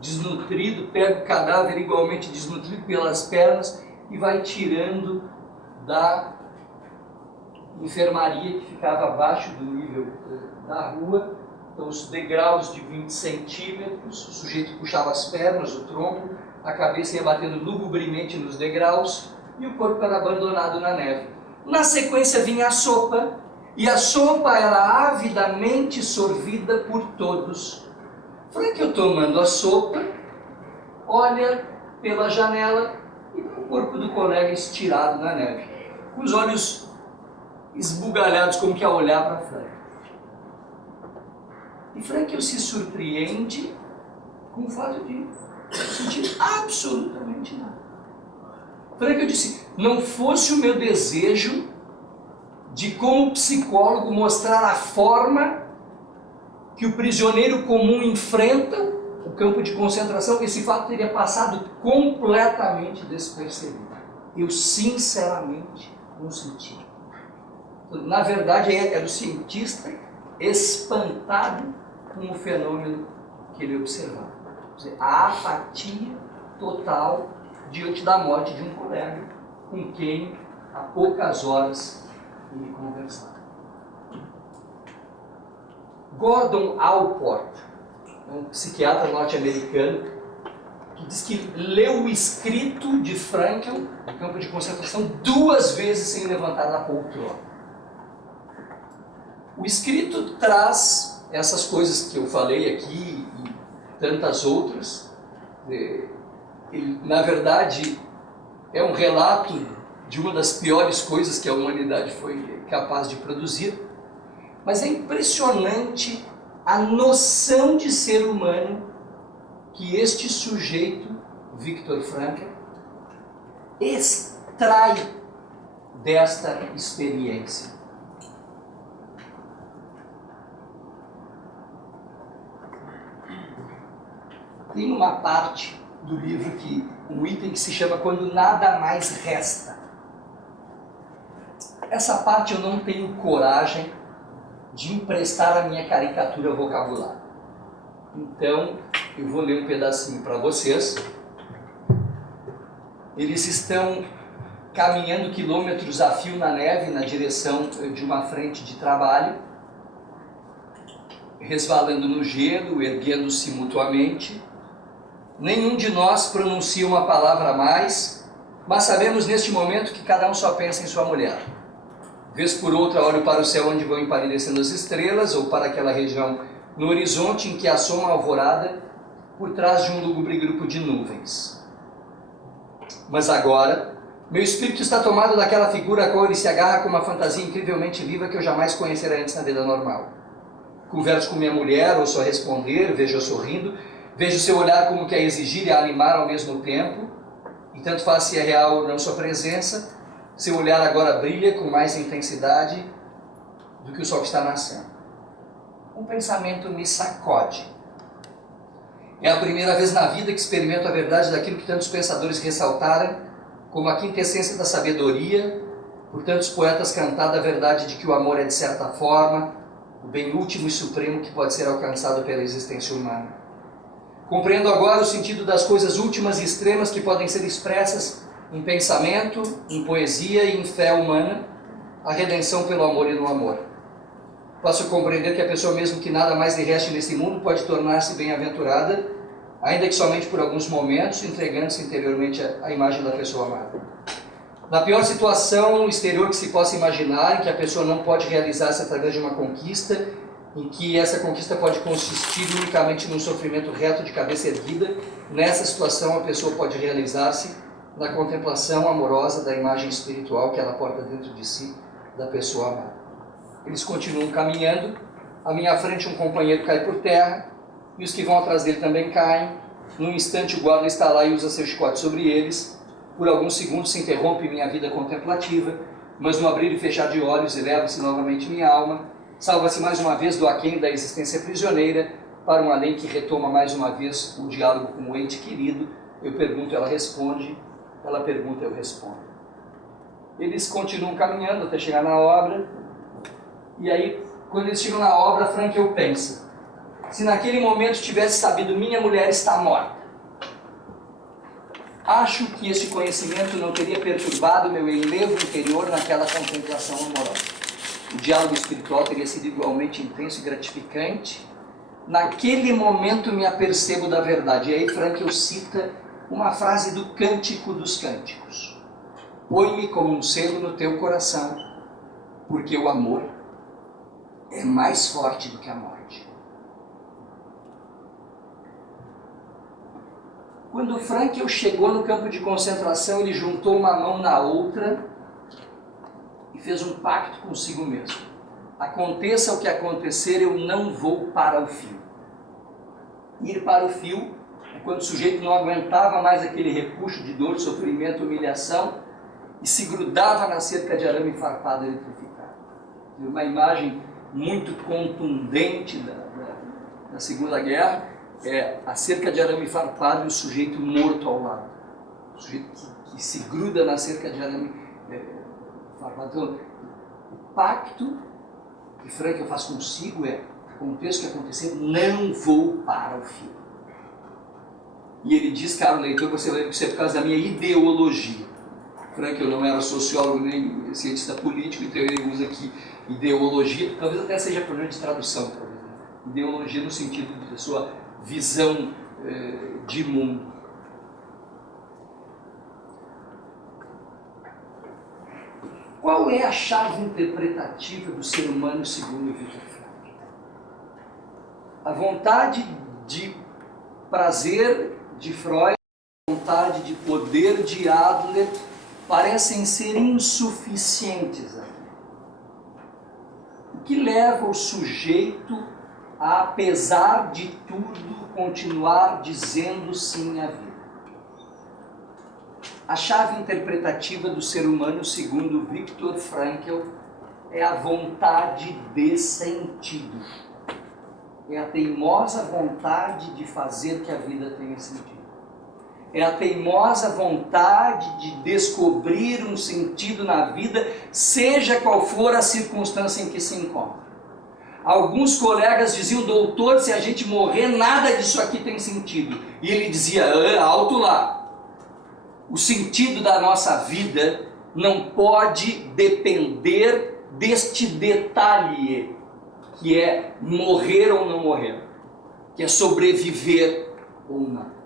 desnutrido, pega o cadáver igualmente desnutrido pelas pernas e vai tirando da enfermaria que ficava abaixo do nível da rua. Então os degraus de 20 centímetros, o sujeito puxava as pernas, o tronco, a cabeça ia batendo lugubremente nos degraus e o corpo era abandonado na neve. Na sequência vinha a sopa, e a sopa era avidamente sorvida por todos. Frankl tomando a sopa, olha pela janela e vê o corpo do colega estirado na neve, com os olhos esbugalhados como que a olhar para Frankl. E Frankl se surpreende com o fato de não sentir absolutamente nada. Frankl disse, não fosse o meu desejo de, como psicólogo, mostrar a forma que o prisioneiro comum enfrenta o campo de concentração, esse fato teria passado completamente despercebido. Eu sinceramente não senti. Na verdade, era o cientista espantado com o fenômeno que ele observava. Quer dizer, a apatia total diante da morte de um colega com quem há poucas horas ele conversava. Gordon Allport, um psiquiatra norte-americano, que diz que leu o escrito de Frankl no campo de concentração 2 vezes sem levantar da poltrona. O escrito traz essas coisas que eu falei aqui e tantas outras. Ele, na verdade, é um relato de uma das piores coisas que a humanidade foi capaz de produzir. Mas é impressionante a noção de ser humano que este sujeito, Viktor Frankl, extrai desta experiência. Tem uma parte do livro, um item que se chama Quando Nada Mais Resta. Essa parte eu não tenho coragem de emprestar a minha caricatura vocabular. Então, eu vou ler um pedacinho para vocês. Eles estão caminhando quilômetros a fio na neve na direção de uma frente de trabalho, resvalando no gelo, erguendo-se mutuamente. Nenhum de nós pronuncia uma palavra a mais, mas sabemos neste momento que cada um só pensa em sua mulher. Vez por outra olho para o céu onde vão empalidecendo as estrelas, ou para aquela região no horizonte em que assoma a alvorada por trás de um lúgubre grupo de nuvens. Mas agora, meu espírito está tomado daquela figura a qual ele se agarra com uma fantasia incrivelmente viva que eu jamais conhecera antes na vida normal. converso com minha mulher, ouço a responder, vejo-a sorrindo, vejo seu olhar como que a exigir e a animar ao mesmo tempo, e tanto faz se é real ou não sua presença, seu olhar agora brilha com mais intensidade do que o sol que está nascendo. Um pensamento me sacode. É a primeira vez na vida que experimento a verdade daquilo que tantos pensadores ressaltaram como a quintessência da sabedoria, por tantos poetas cantada a verdade de que o amor é, de certa forma, o bem último e supremo que pode ser alcançado pela existência humana. Compreendo agora o sentido das coisas últimas e extremas que podem ser expressas em pensamento, em poesia e em fé humana, a redenção pelo amor e no amor. Posso compreender que a pessoa, mesmo que nada mais lhe reste nesse mundo, pode tornar-se bem-aventurada, ainda que somente por alguns momentos, entregando-se interiormente à imagem da pessoa amada. Na pior situação exterior que se possa imaginar, em que a pessoa não pode realizar-se através de uma conquista, em que essa conquista pode consistir unicamente num sofrimento reto de cabeça erguida, nessa situação a pessoa pode realizar-se na contemplação amorosa da imagem espiritual que ela porta dentro de si, da pessoa amada. Eles continuam caminhando, à minha frente um companheiro cai por terra, e os que vão atrás dele também caem. Num instante o guarda está lá e usa seu chicote sobre eles. Por alguns segundos se interrompe minha vida contemplativa, mas no abrir e fechar de olhos eleva-se novamente minha alma, salva-se mais uma vez do aquém da existência prisioneira, para um além que retoma mais uma vez o diálogo com o ente querido. Eu pergunto, ela responde, ela pergunta, eu respondo. Eles continuam caminhando até chegar na obra, e aí, quando eles chegam na obra, Frankl pensa: se naquele momento tivesse sabido minha mulher está morta, acho que esse conhecimento não teria perturbado meu enlevo interior naquela contemplação amorosa. O diálogo espiritual teria sido igualmente intenso e gratificante. Naquele momento me apercebo da verdade. E aí Frankl cita uma frase do Cântico dos Cânticos: põe-me como um selo no teu coração, porque o amor é mais forte do que a morte. Quando Frankl chegou no campo de concentração, ele juntou uma mão na outra e fez um pacto consigo mesmo. Aconteça o que acontecer, eu não vou para o fio. Ir para o fio é quando o sujeito não aguentava mais aquele repuxo de dor, sofrimento, humilhação e se grudava na cerca de arame farpado eletrificado. Uma imagem muito contundente da Segunda Guerra é a cerca de arame farpado e o sujeito morto ao lado. O sujeito que se gruda na cerca de arame farpado. Então, o pacto que Frankl faz consigo é: aconteça o que acontecer, não vou para o fim. E ele diz, caro leitor, você vai ver que isso é por causa da minha ideologia. Frankl não era sociólogo nem cientista político, então ele usa aqui ideologia, talvez até seja problema de tradução, talvez, né? Ideologia no sentido da sua visão de mundo. Qual é a chave interpretativa do ser humano segundo Viktor Frankl? A vontade de prazer de Freud, a vontade de poder de Adler parecem ser insuficientes aqui. O que leva o sujeito a, apesar de tudo, continuar dizendo sim à vida? A chave interpretativa do ser humano, segundo Viktor Frankl, é a vontade de sentido. É a teimosa vontade de fazer que a vida tenha sentido. É a teimosa vontade de descobrir um sentido na vida, seja qual for a circunstância em que se encontra. Alguns colegas diziam: doutor, se a gente morrer, nada disso aqui tem sentido. E ele dizia: alto lá. O sentido da nossa vida não pode depender deste detalhe, que é morrer ou não morrer, que é sobreviver ou não.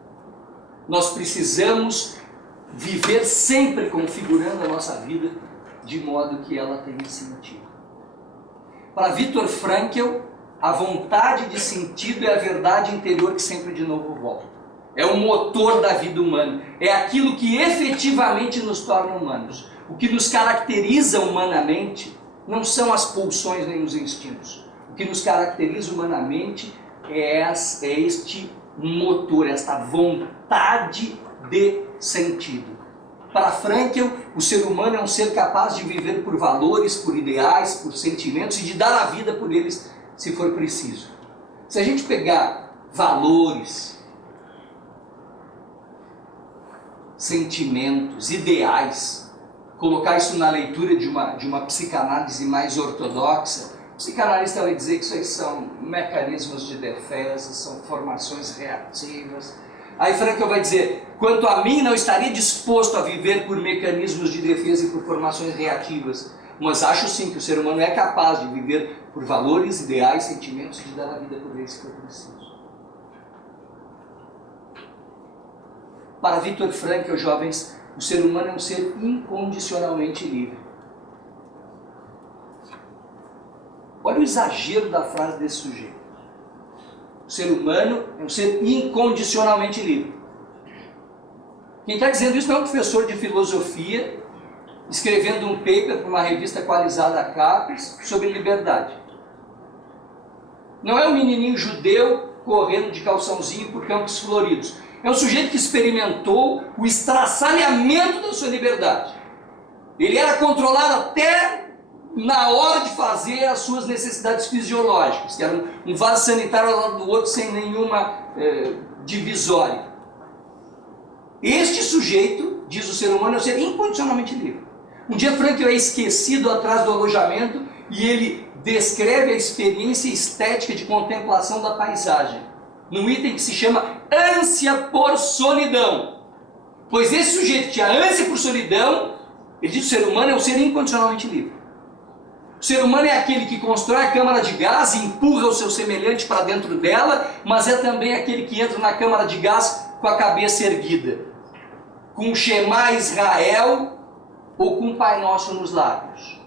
Nós precisamos viver sempre configurando a nossa vida de modo que ela tenha sentido. Para Viktor Frankl, a vontade de sentido é a verdade interior que sempre de novo volta. É o motor da vida humana. É aquilo que efetivamente nos torna humanos. O que nos caracteriza humanamente não são as pulsões nem os instintos. O que nos caracteriza humanamente é este motor, esta vontade de sentido. Para Frankl, o ser humano é um ser capaz de viver por valores, por ideais, por sentimentos e de dar a vida por eles, se for preciso. Se a gente pegar valores, sentimentos, ideais, colocar isso na leitura de uma psicanálise mais ortodoxa, o psicanalista vai dizer que isso aí são mecanismos de defesa, são formações reativas. Aí Frankl vai dizer, quanto a mim não estaria disposto a viver por mecanismos de defesa e por formações reativas, mas acho sim que o ser humano é capaz de viver por valores, ideais, sentimentos e de dar a vida por eles se for preciso. Para Viktor Frankl, jovens, o ser humano é um ser incondicionalmente livre. Olha o exagero da frase desse sujeito. O ser humano é um ser incondicionalmente livre. Quem está dizendo isso não é um professor de filosofia escrevendo um paper para uma revista equalizada CAPES sobre liberdade. Não é um menininho judeu correndo de calçãozinho por campos floridos. É um sujeito que experimentou o estraçalhamento da sua liberdade. Ele era controlado até na hora de fazer as suas necessidades fisiológicas, que era um vaso sanitário ao lado do outro sem nenhuma divisória. Este sujeito, diz o ser humano, é um ser incondicionalmente livre. Um dia Frankl é esquecido atrás do alojamento e ele descreve a experiência estética de contemplação da paisagem, num item que se chama ânsia por solidão. Pois esse sujeito que tinha ânsia por solidão, ele diz que o ser humano é um ser incondicionalmente livre. O ser humano é aquele que constrói a câmara de gás e empurra o seu semelhante para dentro dela, mas é também aquele que entra na câmara de gás com a cabeça erguida, com o Shema Israel ou com o Pai Nosso nos lábios.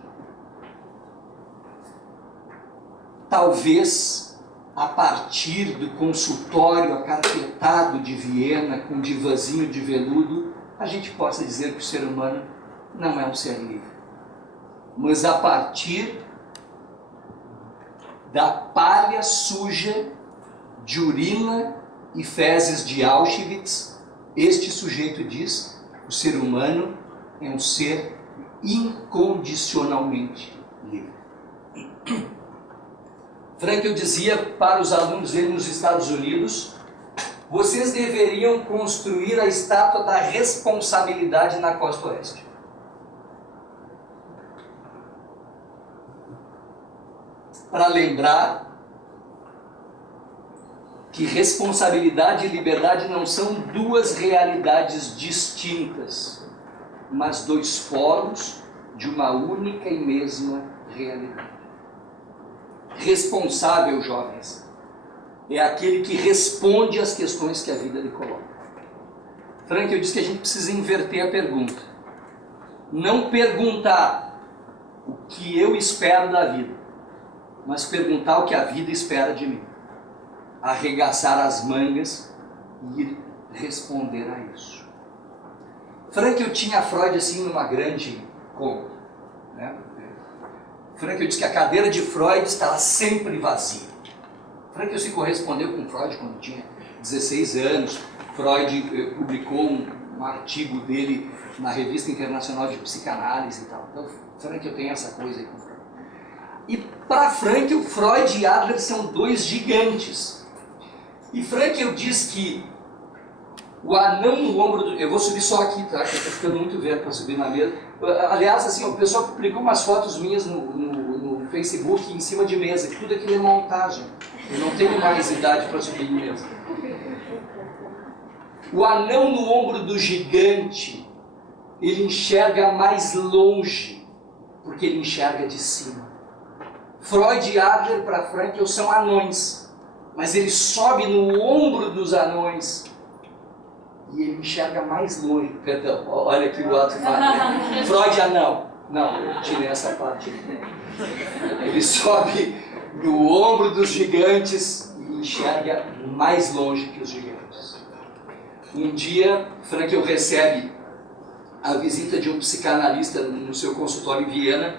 Talvez, a partir do consultório acarpetado de Viena, com divazinho de veludo, a gente possa dizer que o ser humano não é um ser livre. Mas a partir da palha suja de urina e fezes de Auschwitz, este sujeito diz, o ser humano é um ser incondicionalmente livre. Frankl dizia para os alunos dele nos Estados Unidos, vocês deveriam construir a estátua da responsabilidade na costa oeste. Para lembrar que responsabilidade e liberdade não são duas realidades distintas, mas dois polos de uma única e mesma realidade. Responsável, jovens, é aquele que responde às questões que a vida lhe coloca. Frankl diz que a gente precisa inverter a pergunta. Não perguntar o que eu espero da vida, mas perguntar o que a vida espera de mim. Arregaçar as mangas e ir responder a isso. Frankl tinha Freud assim numa grande conta, né? Frankl diz que a cadeira de Freud estava sempre vazia. Frankl se correspondeu com Freud quando tinha 16 anos. Freud publicou um artigo dele na Revista Internacional de Psicanálise e tal. Então Frankl tem essa coisa aí com Freud. E para Frankl, Freud e Adler são dois gigantes. E Frankl diz que o anão no ombro do... Eu vou subir só aqui, tá? Que eu estou ficando muito velho para subir na mesa. Aliás, assim, o pessoal publicou umas fotos minhas no Facebook em cima de mesa, que tudo aquilo é montagem. Eu não tenho mais idade para subir em mesa. O anão no ombro do gigante, ele enxerga mais longe, porque ele enxerga de cima. Freud e Adler, para Frankl, são anões, mas ele sobe no ombro dos anões e ele enxerga mais longe. Perdão, olha aqui o ato fala. Freud anão. Não, eu tirei essa parte. Ele sobe no ombro dos gigantes e enxerga mais longe que os gigantes. Um dia, Frankl recebe a visita de um psicanalista no seu consultório em Viena,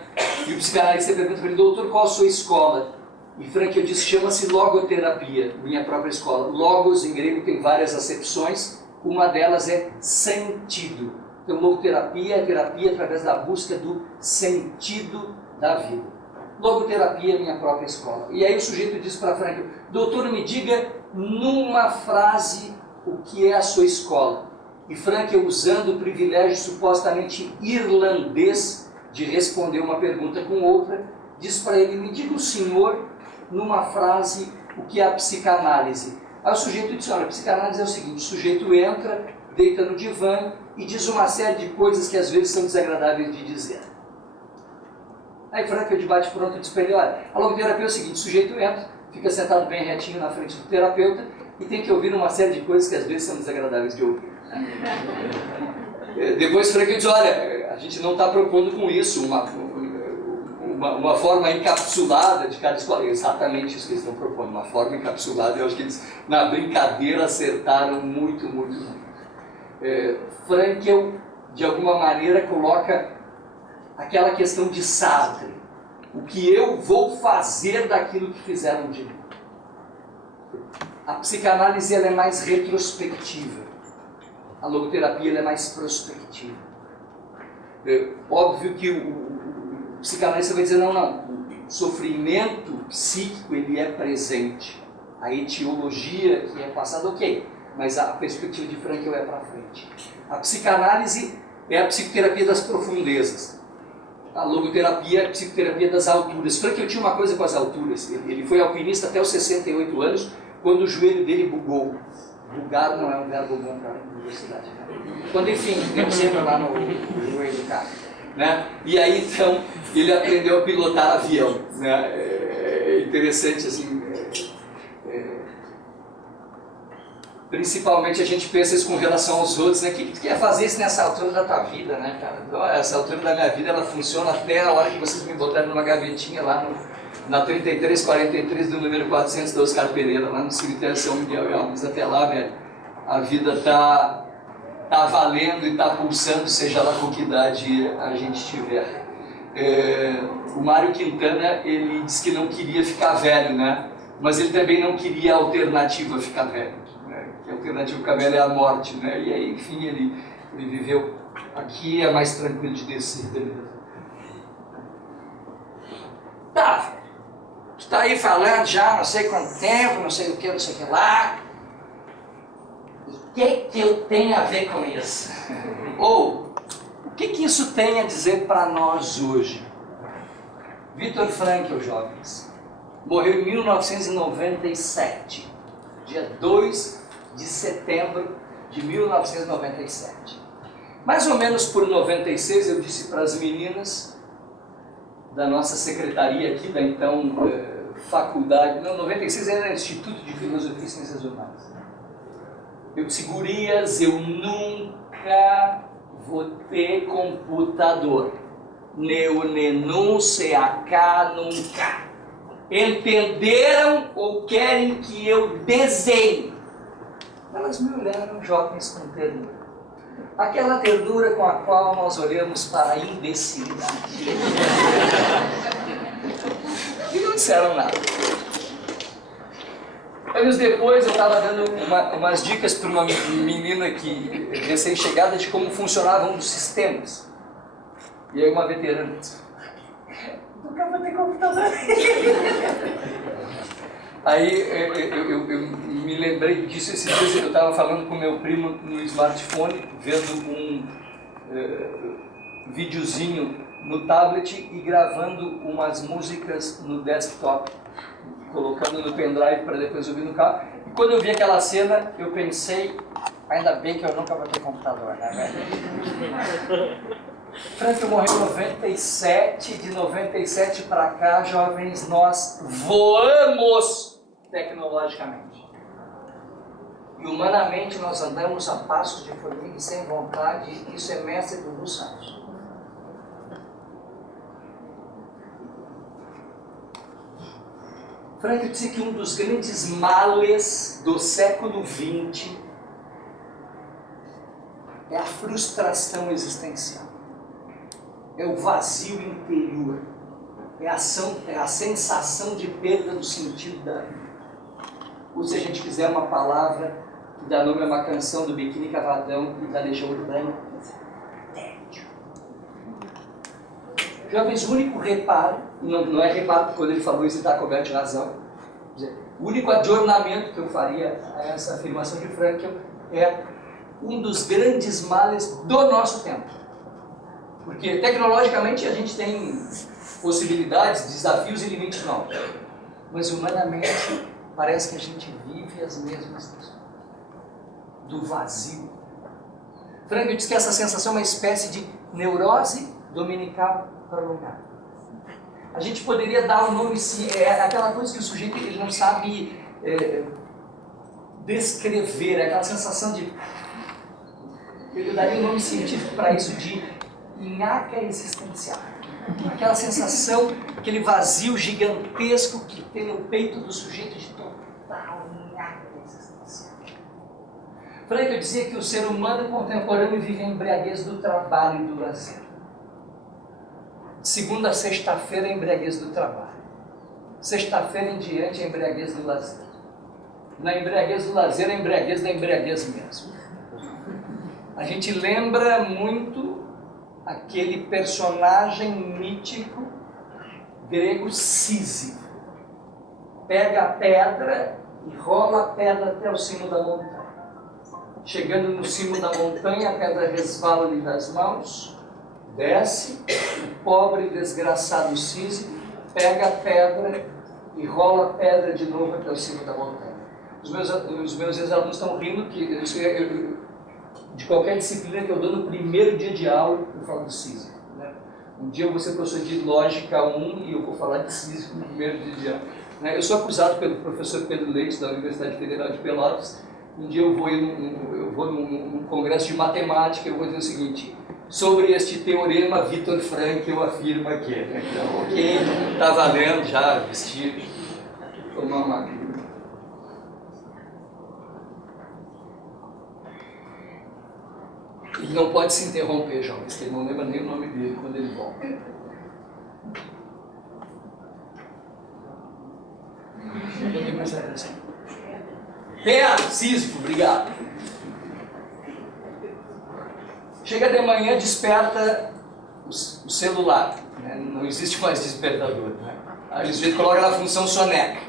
e o psicanalista pergunta para ele, doutor, qual a sua escola? E Frank, eu disse, chama-se logoterapia, minha própria escola. Logos, em grego, tem várias acepções, uma delas é sentido. Então, logoterapia é terapia através da busca do sentido da vida. Logoterapia é minha própria escola. E aí o sujeito diz para Frank, doutor, me diga numa frase o que é a sua escola. E Frank, usando o privilégio supostamente irlandês de responder uma pergunta com outra, diz para ele, me diga o senhor numa frase o que é a psicanálise. Aí o sujeito diz, olha, a psicanálise é o seguinte, o sujeito entra, deita no divã e diz uma série de coisas que às vezes são desagradáveis de dizer. Aí Frank, o debate pronto, diz para ele, olha, a logoterapia é o seguinte, o sujeito entra, fica sentado bem retinho na frente do terapeuta e tem que ouvir uma série de coisas que às vezes são desagradáveis de ouvir. Depois Frank diz, olha, a gente não está propondo com isso uma forma encapsulada de cada escola. É exatamente isso que eles estão propondo, uma forma encapsulada. Eu acho que eles, na brincadeira, acertaram muito, muito, muito. Frankl, de alguma maneira, coloca aquela questão de Sartre. O que eu vou fazer daquilo que fizeram de mim. A psicanálise ela é mais retrospectiva. A logoterapia ela é mais prospectiva. Óbvio que o psicanalista vai dizer, não, o sofrimento psíquico ele é presente. A etiologia que é passada, ok, mas a perspectiva de Frankl é para frente. A psicanálise é a psicoterapia das profundezas. A logoterapia é a psicoterapia das alturas. Frankl tinha uma coisa com as alturas. Ele foi alpinista até os 68 anos, quando o joelho dele bugou. Bugar não é um verbo bom para a universidade. Né? Quando, enfim, deu sempre lá no joelho do cara. Né? E aí, então, ele aprendeu a pilotar avião. Né? É interessante, assim, principalmente a gente pensa isso com relação aos outros, né? O que tu quer fazer isso nessa altura da tua vida, né, cara? Então, essa altura da minha vida, ela funciona até a hora que vocês me botaram numa gavetinha lá na 3343 do número 400 do Oscar Pereira, lá no cemitério São Miguel e Alves. Até lá, velho, a vida tá valendo e tá pulsando, seja lá com que idade a gente tiver. O Mário Quintana, ele disse que não queria ficar velho, né? Mas ele também não queria a alternativa a ficar velho. Né? Que a alternativa a ficar velho é a morte, né? E aí, enfim, ele viveu aqui, é mais tranquilo de descer. Tá, tu tá aí falando já não sei quanto tempo, não sei o que, não sei o que lá. O que eu tenho a ver com isso? Ou, o que isso tem a dizer para nós hoje? Viktor Frankl, jovens, morreu em 1997, dia 2 de setembro de 1997. Mais ou menos por 96, eu disse para as meninas da nossa secretaria aqui, da então faculdade, não, 96 era Instituto de Filosofia e Ciências Humanas. Eu disse, gurias, eu nunca vou ter computador. Nunca. Entenderam ou querem que eu desenhe? Elas me olharam, jovens, com ternura. Aquela ternura com a qual nós olhamos para a imbecilidade. E não disseram nada. Anos depois eu estava dando umas dicas para uma menina que recém-chegada de como funcionava um dos sistemas. E aí uma veterana disse, nunca vou ter computador. Aí eu me lembrei disso esses dias, eu estava falando com meu primo no smartphone, vendo um videozinho no tablet e gravando umas músicas no desktop, colocando no pendrive para depois ouvir no carro. E quando eu vi aquela cena, eu pensei, ainda bem que eu nunca vou ter computador, né, velho? Frankl morreu em 97, de 97 para cá, jovens, nós voamos tecnologicamente. E humanamente nós andamos a passos de formiga e sem vontade, isso é mestre do Lúcio Santos. Frankl disse que um dos grandes males do século XX é a frustração existencial. É o vazio interior. é a sensação de perda do sentido da vida. Ou se a gente quiser uma palavra que dá nome a uma canção do Biquíni Cavadão e da Legião Urbana, tédio. Jovens, o único reparo, não é reparo quando ele falou isso, ele está coberto de razão. O único adornamento que eu faria a essa afirmação de Frankl é um dos grandes males do nosso tempo. Porque tecnologicamente a gente tem possibilidades, desafios e limites novos. Mas humanamente parece que a gente vive as mesmas coisas. Do vazio. Frankl diz que essa sensação é uma espécie de neurose dominical prolongada. A gente poderia dar um nome, é aquela coisa que o sujeito ele não sabe descrever, é aquela sensação de... Eu daria um nome científico para isso de nhaca existencial. Aquela sensação, aquele vazio gigantesco que tem no peito do sujeito de total nhaca existencial. Frankl dizia que o ser humano contemporâneo vive a embriaguez do trabalho e do lazer. De segunda a sexta-feira, a embriaguez do trabalho. Sexta-feira em diante, a embriaguez do lazer. Na embriaguez do lazer, a embriaguez da embriaguez mesmo. A gente lembra muito aquele personagem mítico grego Sísifo. Pega a pedra e rola a pedra até o cimo da montanha. Chegando no cimo da montanha, a pedra resvala-lhe das mãos, desce, o pobre desgraçado Sísifo pega a pedra e rola a pedra de novo até o cimo da montanha. Os meus ex-alunos estão rindo que de qualquer disciplina que eu dou no primeiro dia de aula, eu falo do Sísifo. Né? Um dia eu vou ser professor de Lógica 1 e eu vou falar de Sísifo no primeiro dia de aula. Eu sou acusado pelo professor Pedro Leite, da Universidade Federal de Pelotas. Um dia eu vou num congresso de matemática e eu vou dizer o seguinte: sobre este teorema, Viktor Frankl afirma que... Então, ok, está valendo já, vestido, tomar uma... Ele não pode se interromper, jovens, porque ele não lembra nem o nome dele quando ele volta. Sísifo, obrigado. Chega de manhã, desperta o celular, né? Não existe mais despertador. Né? Aí o sujeito coloca na função soneca.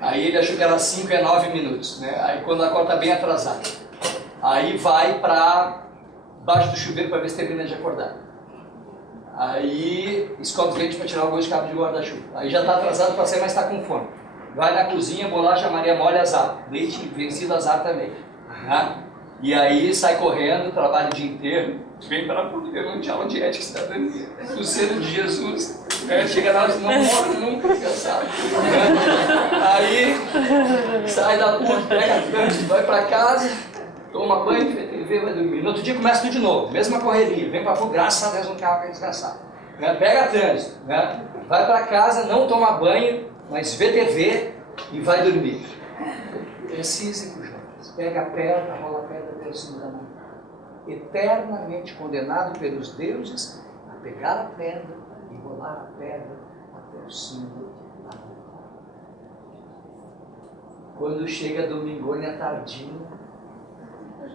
Aí ele achou que era 5 e 9 minutos. Né? Aí quando acorda está bem atrasado. Aí vai para baixo do chuveiro para ver se termina de acordar. Aí escova os dentes para tirar o gosto de cabo de guarda-chuva. Aí já está atrasado para sair, mas está com fome. Vai na cozinha, bolacha Maria mole, azar. Leite vencido, azar também. Né? E aí sai correndo, trabalha o dia inteiro, vem para poder uma aula de ética e cidadania. Do selo de Jesus, chega lá e não morre nunca, cansado. Aí sai da PUC, pega trânsito, vai para casa, toma banho, vê TV, vai dormir. No outro dia começa tudo de novo, mesma correria, vem para PUC, graças a Deus não tem água para descansar. Pega trânsito, vai para casa, não toma banho, mas vê TV e vai dormir. É Sísifo, jovens. Pega a pedra, rola a pedra até o cimo da montanha. Eternamente condenado pelos deuses a pegar a pedra e rolar a pedra até o cimo da montanha. Quando chega Domingônia tardinha,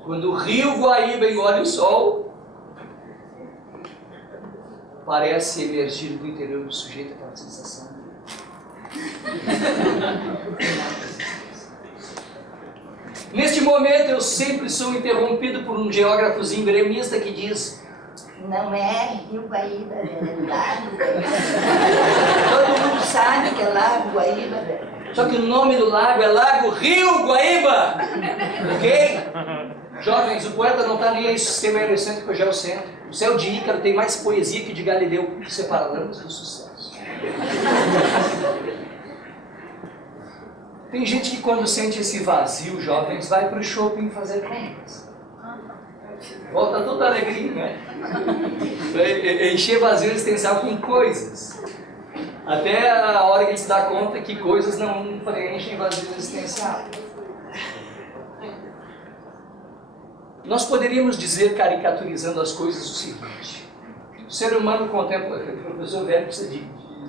quando o rio Guaíba engole o sol, parece emergir do interior do sujeito aquela sensação. Neste momento eu sempre sou interrompido por um geógrafozinho gremista que diz: não é Rio Guaíba, é Lago Guaíba. Todo mundo sabe que é Lago Guaíba. Só que o nome do lago é Lago Rio Guaíba. Ok? Jovens, o poeta não está nem aí se o sistema heliocêntrico ou geocêntrico. O céu de Ícaro tem mais poesia que de Galileu, que separamos do sucesso. Tem gente que quando sente esse vazio, jovens, vai para o shopping fazer compras. Volta toda alegria, né? Encher vazio existencial com coisas. Até a hora que ele se dá conta que coisas não preenchem vazio existencial. Nós poderíamos dizer, caricaturizando as coisas, o seguinte: o ser humano contempla, o professor Velho precisa de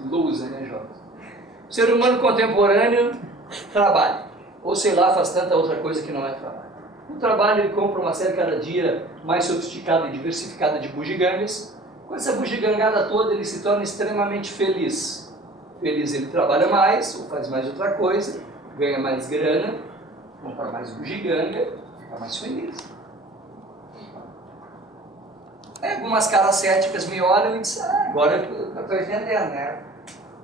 loser, né, jovem? O ser humano contemporâneo trabalha, ou sei lá, faz tanta outra coisa que não é trabalho. No trabalho ele compra uma série cada dia mais sofisticada e diversificada de bugigangas. Com essa bugigangada toda ele se torna extremamente feliz. Feliz ele trabalha mais, ou faz mais outra coisa, ganha mais grana, compra mais bugiganga, fica mais feliz. Algumas caras céticas me olham e dizem, agora eu estou entendendo, né?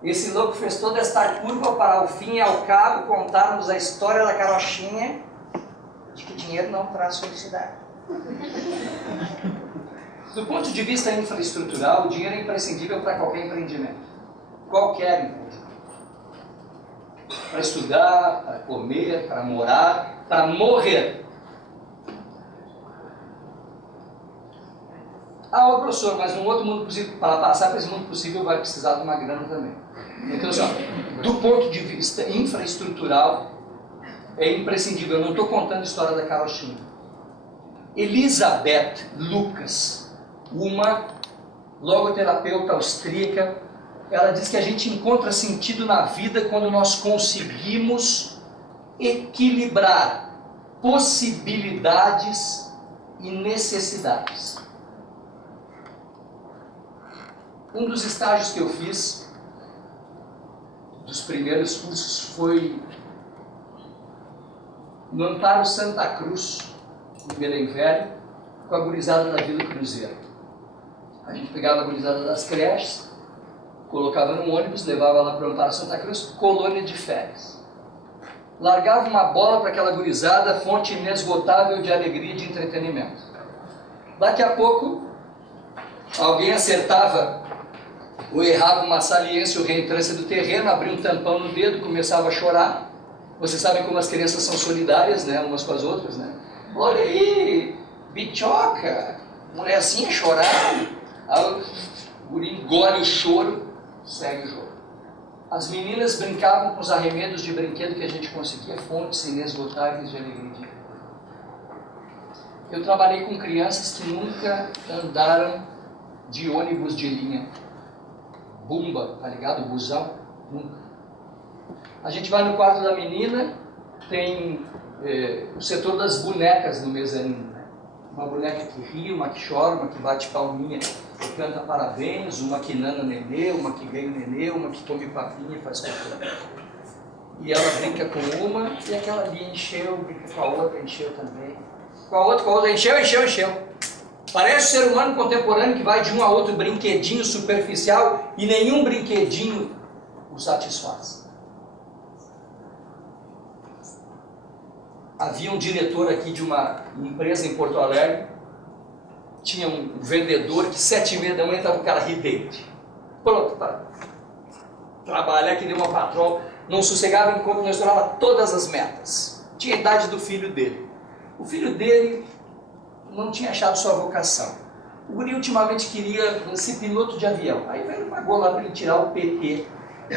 Esse louco fez toda esta curva para ao fim e ao cabo contarmos a história da carochinha de que dinheiro não traz felicidade. Do ponto de vista infraestrutural, o dinheiro é imprescindível para qualquer empreendimento. Qualquer empreendimento. Para estudar, para comer, para morar, para morrer. Ah, professor, mas num outro mundo possível, para passar para esse mundo possível vai precisar de uma grana também. Então, assim, ó, do ponto de vista infraestrutural, é imprescindível. Eu não estou contando a história da carochinha. Elisabeth Lucas, uma logoterapeuta austríaca, ela diz que a gente encontra sentido na vida quando nós conseguimos equilibrar possibilidades e necessidades. Um dos estágios que eu fiz, dos primeiros cursos, foi no Amparo Santa Cruz, em Belém Velho, com a gurizada da Vila Cruzeiro. A gente pegava a gurizada das creches, colocava num ônibus, levava lá para o Amparo Santa Cruz, colônia de férias. Largava uma bola para aquela gurizada, fonte inesgotável de alegria e de entretenimento. Daqui a pouco, alguém acertava ou errava uma saliência ou reentrância do terreno, abria um tampão no dedo, começava a chorar. Vocês sabem como as crianças são solidárias, né, umas com as outras, né? Olha aí, bichoca, mulherzinha chorar. O guri engole o choro, segue o jogo. As meninas brincavam com os arremedos de brinquedo que a gente conseguia, fontes inesgotáveis de alegria. Eu trabalhei com crianças que nunca andaram de ônibus de linha. Bumba, tá ligado? Busão, nunca. A gente vai no quarto da menina, tem o setor das bonecas no mezanino, né? Uma boneca que ri, uma que chora, uma que bate palminha e canta parabéns, uma que nana nenê, uma que ganha nenê, uma que come papinha e faz café. E ela brinca com uma e aquela ali encheu, brinca com a outra, encheu também. Com a outra, encheu. Parece o ser humano contemporâneo que vai de um a outro brinquedinho superficial e nenhum brinquedinho o satisfaz. Havia um diretor aqui de uma empresa em Porto Alegre, tinha um vendedor que 7h30 da manhã estava o cara ridente. Pronto, para trabalhar que deu uma patroa, não sossegava enquanto não estourava todas as metas. Tinha a idade do filho dele. O filho dele não tinha achado sua vocação. O guri ultimamente queria ser piloto de avião. Aí o velho pagou lá para ele tirar o PT,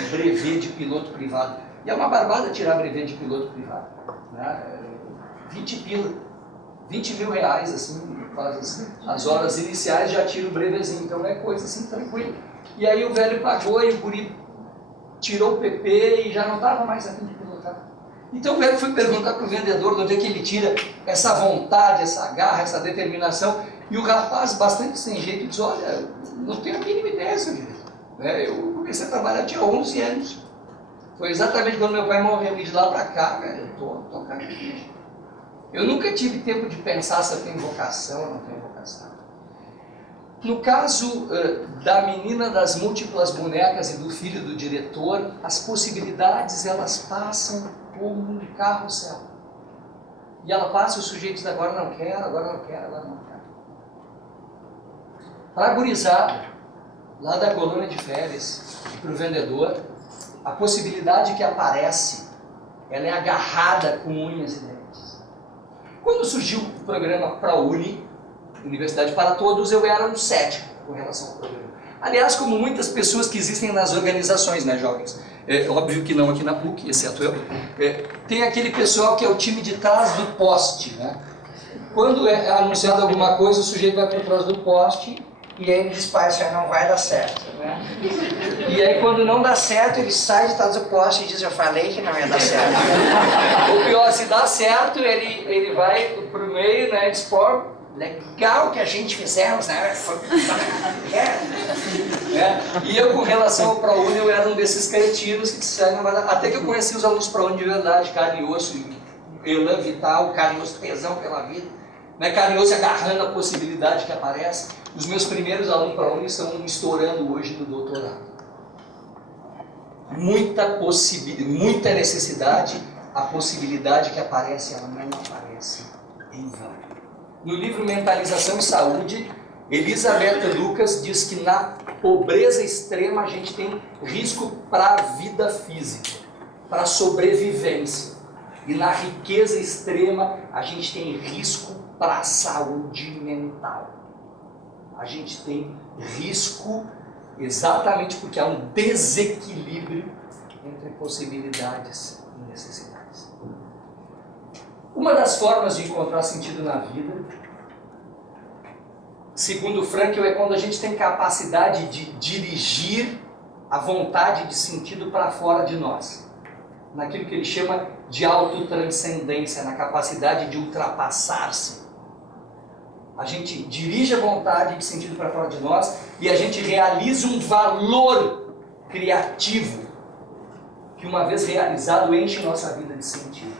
brevet de piloto privado. E é uma barbada tirar brevet de piloto privado, né? 20 mil reais, assim, faz as horas iniciais, já tira o brevezinho, então é coisa assim tranquila. E aí o velho pagou e o guri tirou o PP e já não estava mais a fim de pilotar. Então o velho foi perguntar para o vendedor de onde é que ele tira essa vontade, essa garra, essa determinação, e o rapaz, bastante sem jeito, diz, olha, não tenho a mínima ideia, seu diretor. Eu comecei a trabalhar, tinha 11 anos. Foi exatamente quando meu pai morreu, e de lá para cá, velho, eu estou tocando aqui. Eu nunca tive tempo de pensar se eu tenho vocação ou não tenho vocação. No caso da menina das múltiplas bonecas e do filho do diretor, as possibilidades elas passam como um carrossel. E ela passa, os sujeitos agora não quero, agora não quero, agora não quero. Para a gurizada, lá da colônia de férias, para o vendedor, a possibilidade que aparece, ela é agarrada com unhas e dentes. Quando surgiu o programa ProUni, Universidade para Todos, eu era um cético com relação ao programa. Aliás, como muitas pessoas que existem nas organizações, né, jovens? É óbvio que não aqui na PUC, exceto eu. Tem aquele pessoal que é o time de trás do poste, né? Quando é anunciado alguma coisa, o sujeito vai por trás do poste E aí ele diz, pai, isso aí não vai dar certo, né? E aí quando não dá certo, ele sai de trás do poste e diz, eu falei que não ia dar certo. Ou pior, se dá certo, ele vai pro meio, né, e diz, pô, legal que a gente fizemos, né? E eu, com relação ao ProUni, eu era um desses cretinos que disseram, até que eu conheci os alunos ProUni de verdade, carne e osso, elan vital, carne e osso, tesão pela vida, né? Carne e osso agarrando a possibilidade que aparece. Os meus primeiros alunos ProUni estão estourando hoje no doutorado. Muita possibilidade, muita necessidade, a possibilidade que aparece, ela não aparece em vão. No livro Mentalização e Saúde, Elisabetta Lucas diz que na pobreza extrema a gente tem risco para a vida física, para a sobrevivência. E na riqueza extrema a gente tem risco para a saúde mental. A gente tem risco exatamente porque há um desequilíbrio entre possibilidades e necessidades. Uma das formas de encontrar sentido na vida, segundo Frankl, é quando a gente tem capacidade de dirigir a vontade de sentido para fora de nós. Naquilo que ele chama de autotranscendência, na capacidade de ultrapassar-se. A gente dirige a vontade de sentido para fora de nós e a gente realiza um valor criativo que, uma vez realizado, enche nossa vida de sentido.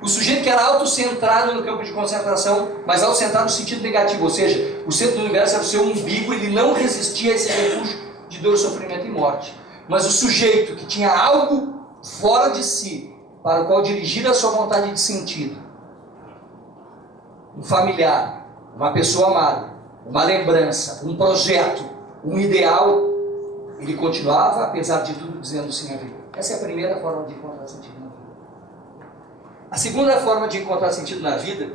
O sujeito que era autocentrado no campo de concentração, mas autocentrado no sentido negativo, ou seja, o centro do universo era o seu umbigo, ele não resistia a esse refúgio de dor, sofrimento e morte. Mas o sujeito que tinha algo fora de si, para o qual dirigir a sua vontade de sentido, um familiar, uma pessoa amada, uma lembrança, um projeto, um ideal, ele continuava, apesar de tudo, dizendo sim à vida. Essa é a primeira forma de encontrar sentido na vida. A segunda forma de encontrar sentido na vida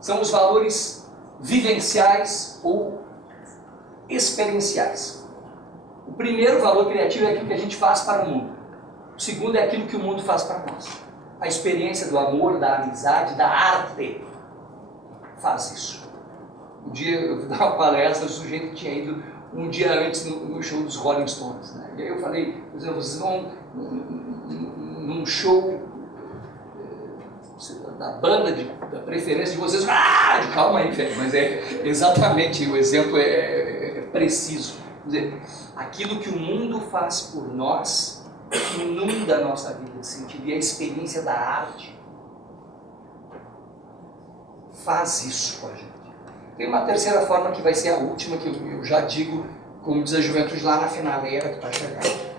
são os valores vivenciais ou experienciais. O primeiro valor criativo é aquilo que a gente faz para o mundo. O segundo é aquilo que o mundo faz para nós. A experiência do amor, da amizade, da arte faz isso. Um dia eu fui dar uma palestra, o sujeito tinha ido um dia antes no show dos Rolling Stones, né? E aí eu falei, por exemplo, vocês vão num show da banda da preferência de vocês, calma aí, velho, mas é exatamente, o exemplo é preciso. Quer dizer, aquilo que o mundo faz por nós inunda a nossa vida de sentido, e a experiência da arte faz isso com a gente. Tem uma terceira forma que vai ser a última, que eu já digo, como diz a juventude lá na finaleira que está chegando.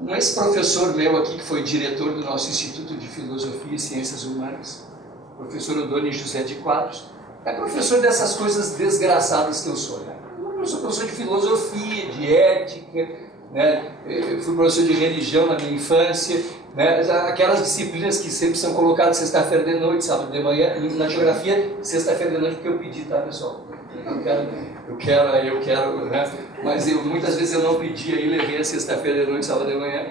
Um ex-professor meu aqui, que foi diretor do nosso Instituto de Filosofia e Ciências Humanas, professor Odoni José de Quadros, é professor dessas coisas desgraçadas que eu sou, né? Eu sou professor de filosofia, de ética, né? Eu fui professor de religião na minha infância, né? Aquelas disciplinas que sempre são colocadas sexta-feira de noite, sábado de manhã, na geografia, sexta-feira de noite, porque eu pedi, tá, pessoal? Eu quero, né? Mas muitas vezes eu não pedi, aí levei a sexta-feira de noite, sábado de manhã.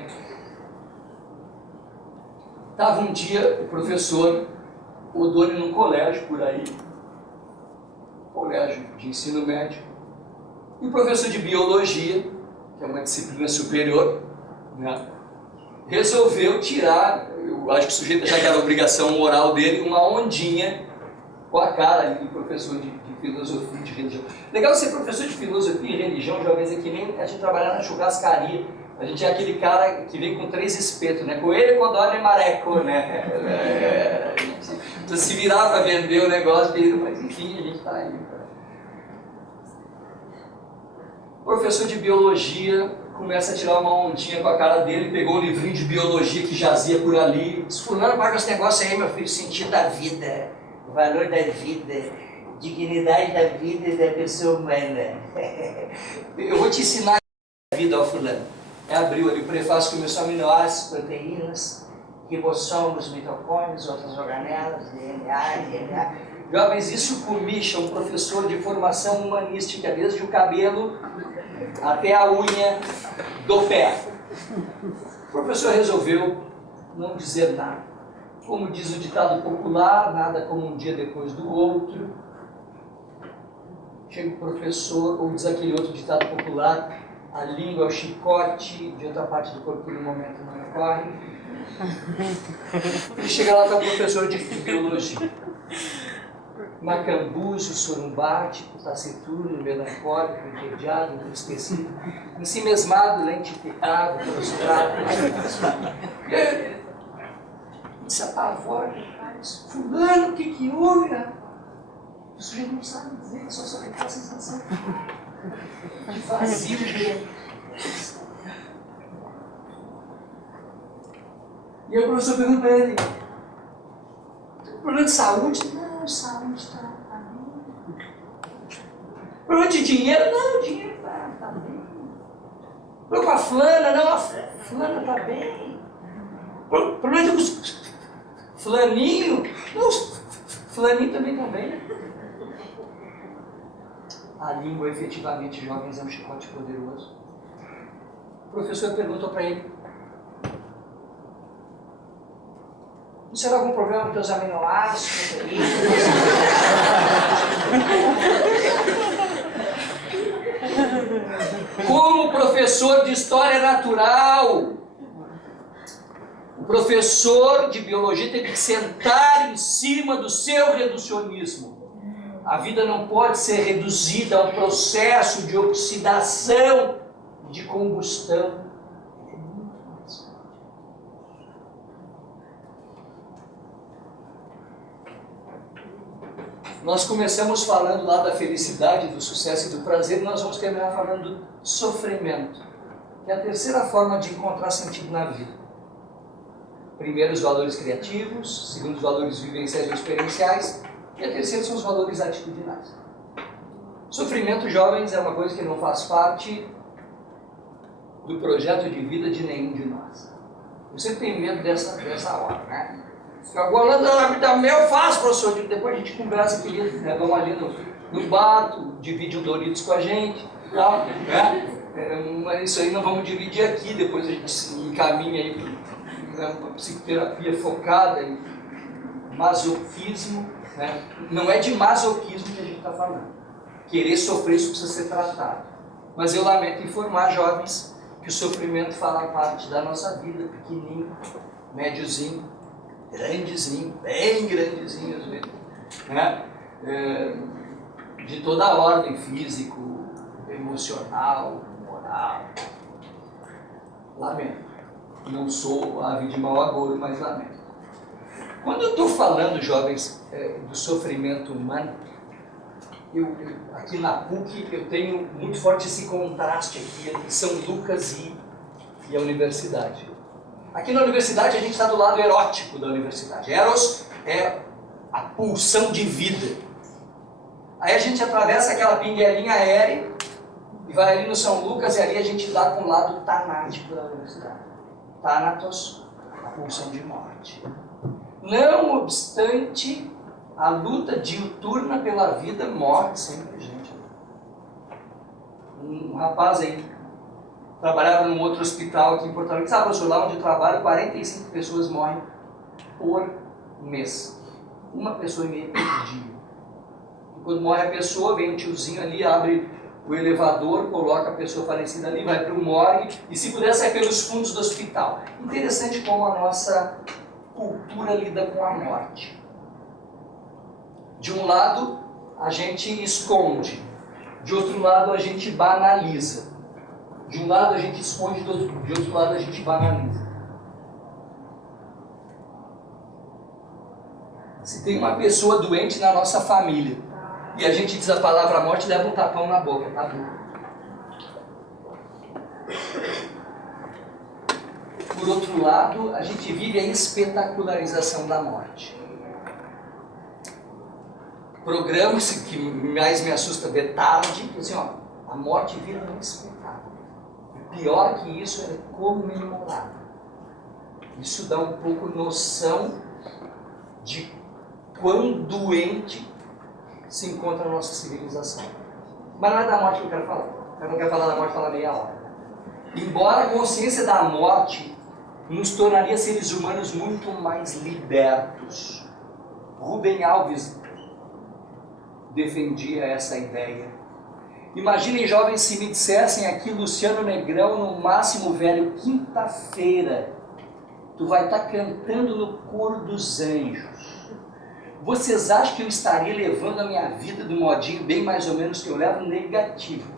Estava um dia o professor Odoni num colégio por aí, colégio de ensino médio, e o professor de biologia, que é uma disciplina superior, né, resolveu tirar, eu acho que o sujeito já que era obrigação moral dele, uma ondinha com a cara ali do professor de filosofia e de religião. Legal ser professor de filosofia e religião, jovens, é que nem a gente trabalhar na churrascaria. A gente é aquele cara que vem com 3 espetos, né? Coelho, codorna e mareco, né? A gente precisa se virar para vender o negócio dele, mas enfim, a gente está aí. O professor de biologia começa a tirar uma ondinha com a cara dele, pegou um livrinho de biologia que jazia por ali. Disse, fulano, paga esse negócio aí, meu filho, sentido da vida, o valor da vida, dignidade da vida e da pessoa humana. Eu vou te ensinar a vida, ó fulano. Abriu ali o prefácio, começou a aminoácidos, proteínas, ribossomos, mitocôndrios, outras organelas, DNA. Jovens, isso comicha um professor de formação humanística, desde o cabelo até a unha do pé. O professor resolveu não dizer nada. Como diz o ditado popular, nada como um dia depois do outro. Chega o professor, ou diz aquele outro ditado popular, a língua é o chicote, de outra parte do corpo no momento não ocorre. E chega lá para o professor de biologia. Macambuzo, sorumbático, taciturno, melancólico, entediado, entristecido, ensimesmado, lentificado, prostrado. E aí, se apavora, fulano, o que houve? O sujeito não sabe dizer, só sabe aquela sensação de vazio dele. E aí o professor pergunta para ele, problema de saúde? Não, saúde está bem. Problema de dinheiro? Não, dinheiro está bem. Problema com a fulana? Não, a fulana está bem. Problema de fulaninho? Não, fulaninho também está bem. A língua, efetivamente, jovens, é um chicote poderoso. O professor perguntou para ele, será algum problema com teus aminoácidos? Como professor de História Natural, o professor de Biologia teve que sentar em cima do seu reducionismo. A vida não pode ser reduzida a um processo de oxidação e de combustão. Nós começamos falando lá da felicidade, do sucesso e do prazer, e nós vamos terminar falando do sofrimento, que é a terceira forma de encontrar sentido na vida. Primeiro, os valores criativos, segundo, os valores vivenciais ou experienciais, e a terceira são os valores atitudinais. Sofrimento, jovens, é uma coisa que não faz parte do projeto de vida de nenhum de nós. Eu sempre tenho medo dessa hora, né? Agora também eu faço, professor. Depois a gente conversa, querido, né? Vamos ali no bar, divide o Doritos com a gente, tal, né? Mas isso aí não vamos dividir aqui, depois a gente se encaminha aí para uma psicoterapia focada em masoquismo, né? Não é de masoquismo que a gente está falando. Querer sofrer, isso precisa ser tratado. Mas eu lamento informar, jovens, que o sofrimento faz parte da nossa vida, pequenininho, médiozinho, grandezinho, bem grandezinho às vezes, né? De toda a ordem, físico, emocional, moral. Lamento. Não sou ave de mau agouro, mas lamento. Quando eu estou falando, jovens, do sofrimento humano, aqui na PUC eu tenho muito forte esse contraste aqui entre São Lucas e a universidade. Aqui na universidade a gente está do lado erótico da universidade. Eros é a pulsão de vida. Aí a gente atravessa aquela pinguelinha aérea e vai ali no São Lucas e ali a gente dá com o lado tanático da universidade. Thanatos, a pulsão de morte. Não obstante, a luta diuturna pela vida morre sempre gente. Um rapaz aí trabalhava num outro hospital aqui em Porto Alegre. Sabe, professor, lá onde eu trabalho, 45 pessoas morrem por mês. Uma pessoa e meia por dia. E quando morre a pessoa, vem um tiozinho ali, abre o elevador, coloca a pessoa falecida ali, vai para o morgue e, se puder, sai pelos fundos do hospital. Interessante como a nossa cultura lida com a morte. De um lado, a gente esconde. De outro lado, a gente banaliza. De um lado a gente esconde, de outro lado a gente banaliza. Se tem uma pessoa doente na nossa família e a gente diz a palavra morte, leva um tapão na boca, tá bom? Por outro lado, a gente vive a espetacularização da morte. Programas que mais me assusta ver tarde, assim, ó, a morte vira um espetáculo. Pior que isso é comemorado. Isso dá um pouco noção de quão doente se encontra a nossa civilização. Mas não é da morte que eu quero falar. Eu não quero falar da morte, falar meia hora. Embora a consciência da morte nos tornaria seres humanos muito mais libertos. Rubem Alves defendia essa ideia. Imaginem, jovens, se me dissessem aqui, Luciano Negrão, no máximo, velho, quinta-feira, tu vai estar cantando no coro dos anjos. Vocês acham que eu estaria levando a minha vida do modinho bem mais ou menos que eu levo? Negativo.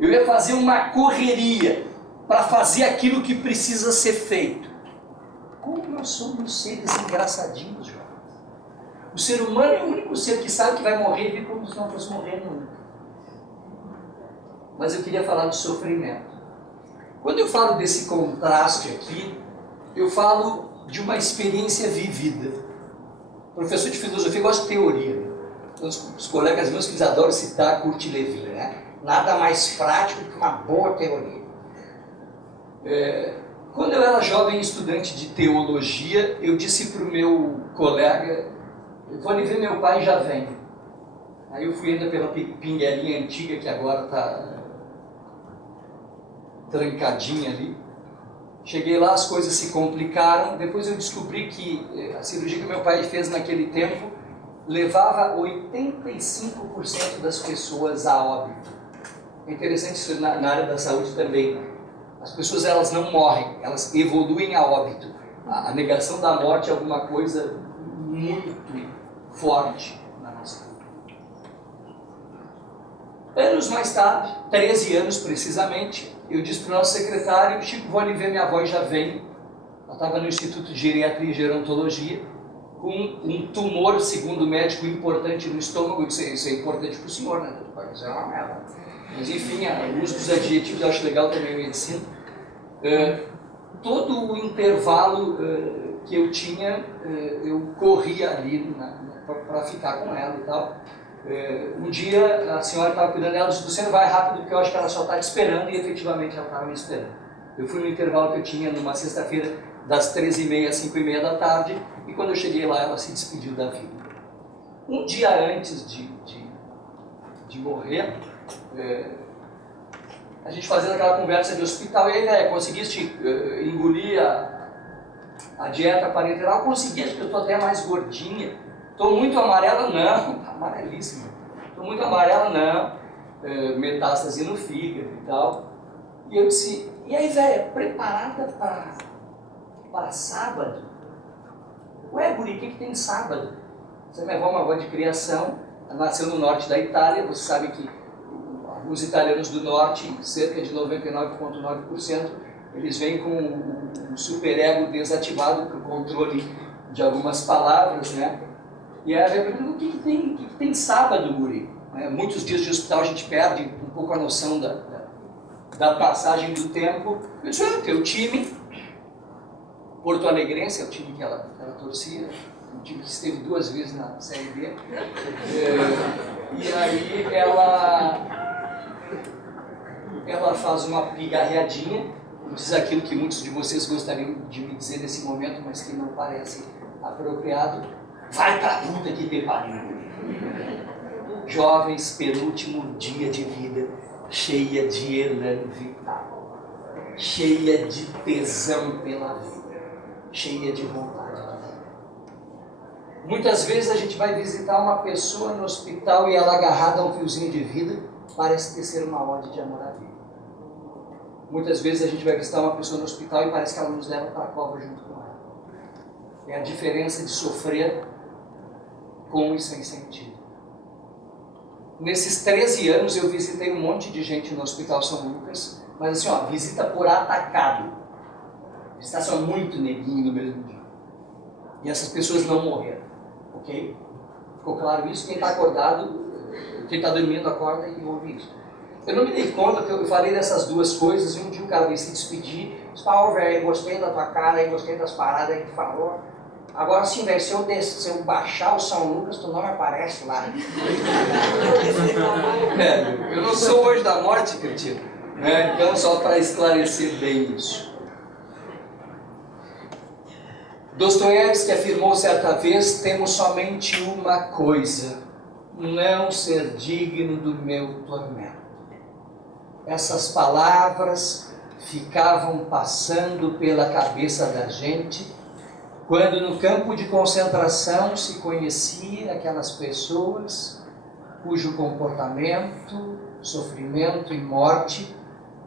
Eu ia fazer uma correria para fazer aquilo que precisa ser feito. Como nós somos seres engraçadinhos, jovens. O ser humano é o único ser que sabe que vai morrer e vive como se não fosse morrer nunca. Mas eu queria falar do sofrimento. Quando eu falo desse contraste aqui, eu falo de uma experiência vivida. O professor de filosofia gosta de teoria. Então, os colegas meus que eles adoram citar Kurt Lewin, né? Nada mais prático que uma boa teoria. Quando eu era jovem estudante de teologia, eu disse para o meu colega, eu vou ali ver meu pai e já venho. Aí eu fui ainda pela pinguelinha antiga, que agora está trancadinha ali. Cheguei lá, as coisas se complicaram. Depois eu descobri que a cirurgia que meu pai fez naquele tempo levava 85% das pessoas a óbito. É interessante isso na área da saúde também. As pessoas, elas não morrem, elas evoluem a óbito. A negação da morte é alguma coisa muito forte na nossa vida. Anos mais tarde, 13 anos precisamente, eu disse para o nosso secretário, Chico, vou ali ver minha avó e já venho. Ela estava no Instituto de Geriatria e Gerontologia, com um tumor, segundo o médico, importante no estômago. Isso é importante para o senhor, né? Pode dizer uma merda. Mas enfim, o uso dos adjetivos eu acho legal também em medicina. Todo o intervalo que eu tinha, eu corria ali para ficar com ela e tal. Um dia a senhora estava cuidando dela, disse, Luciano, vai rápido porque eu acho que ela só está te esperando, e efetivamente ela estava me esperando. Eu fui no intervalo que eu tinha numa sexta-feira, das 13h30 às 5h30 da tarde, e quando eu cheguei lá ela se despediu da vida. Um dia antes de morrer, a gente fazendo aquela conversa de hospital, e aí, velho, conseguiste engolir a dieta parenteral? Consegui, acho que eu estou até mais gordinha. Estou muito amarela? Não. Amarelíssima. Estou muito amarela? Não. Metástase no fígado e tal. E eu disse, e aí, velho, preparada para sábado? Ué, guri, o que tem sábado? Você minha avó é uma avó de criação, nasceu no norte da Itália, você sabe que os italianos do norte, cerca de 99,9%, eles vêm com o superego desativado para o controle de algumas palavras, né? E aí eu pergunto, o que tem sábado, guri? Muitos dias de hospital a gente perde um pouco a noção da passagem do tempo. Eu disse, teu time, Porto Alegrense, é o time que ela torcia, um time que esteve 2 vezes na Série B. E aí ela faz uma pigarreadinha, diz aquilo que muitos de vocês gostariam de me dizer nesse momento, mas que não parece apropriado. Vai pra puta que te pariu. Jovens, penúltimo dia de vida, cheia de elan vital, cheia de tesão pela vida, cheia de vontade de vida. Muitas vezes a gente vai visitar uma pessoa no hospital e ela agarrada a um fiozinho de vida, parece tecer uma ode de amor à vida. Muitas vezes a gente vai visitar uma pessoa no hospital e parece que ela nos leva para a cova junto com ela. É a diferença de sofrer com e sem sentido. Nesses 13 anos eu visitei um monte de gente no Hospital São Lucas, mas assim, ó, visita por atacado. Visitação muito neguinho no mesmo dia. E essas pessoas não morreram, ok? Ficou claro isso? Quem está acordado, quem está dormindo acorda e ouve isso. Eu não me dei conta que eu falei dessas duas coisas e um dia o cara veio se despedir, disse, velho, gostei da tua cara, gostei das paradas que tu falou. Agora sim, velho, se eu baixar o São Lucas, tu não me aparece lá. Eu não sou hoje da morte, cretino. Então, só para esclarecer bem isso. Dostoiévski afirmou certa vez, temos somente uma coisa, não ser digno do meu tormento. Essas palavras ficavam passando pela cabeça da gente quando no campo de concentração se conhecia aquelas pessoas cujo comportamento, sofrimento e morte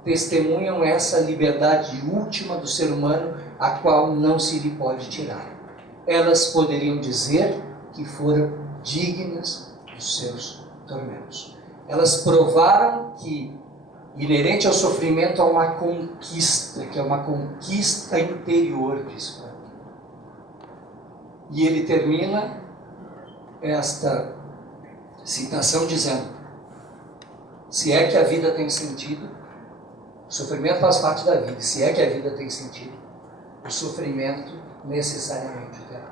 testemunham essa liberdade última do ser humano, a qual não se lhe pode tirar. Elas poderiam dizer que foram dignas dos seus tormentos. Elas provaram que, inerente ao sofrimento, há uma conquista, que é uma conquista interior disso. E ele termina esta citação dizendo: se é que a vida tem sentido, o sofrimento faz parte da vida, se é que a vida tem sentido, o sofrimento necessariamente o terá.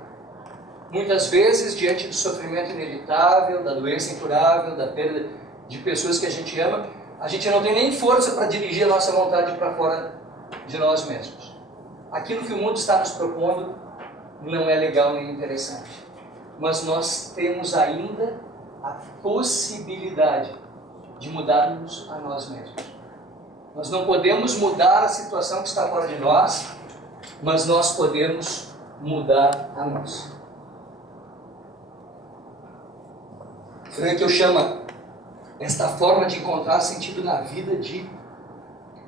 Muitas vezes, diante do sofrimento inevitável, da doença incurável, da perda de pessoas que a gente ama, a gente não tem nem força para dirigir a nossa vontade para fora de nós mesmos. Aquilo que o mundo está nos propondo não é legal nem interessante. Mas nós temos ainda a possibilidade de mudarmos a nós mesmos. Nós não podemos mudar a situação que está fora de nós, mas nós podemos mudar a nós. Frankl chama esta forma de encontrar sentido na vida de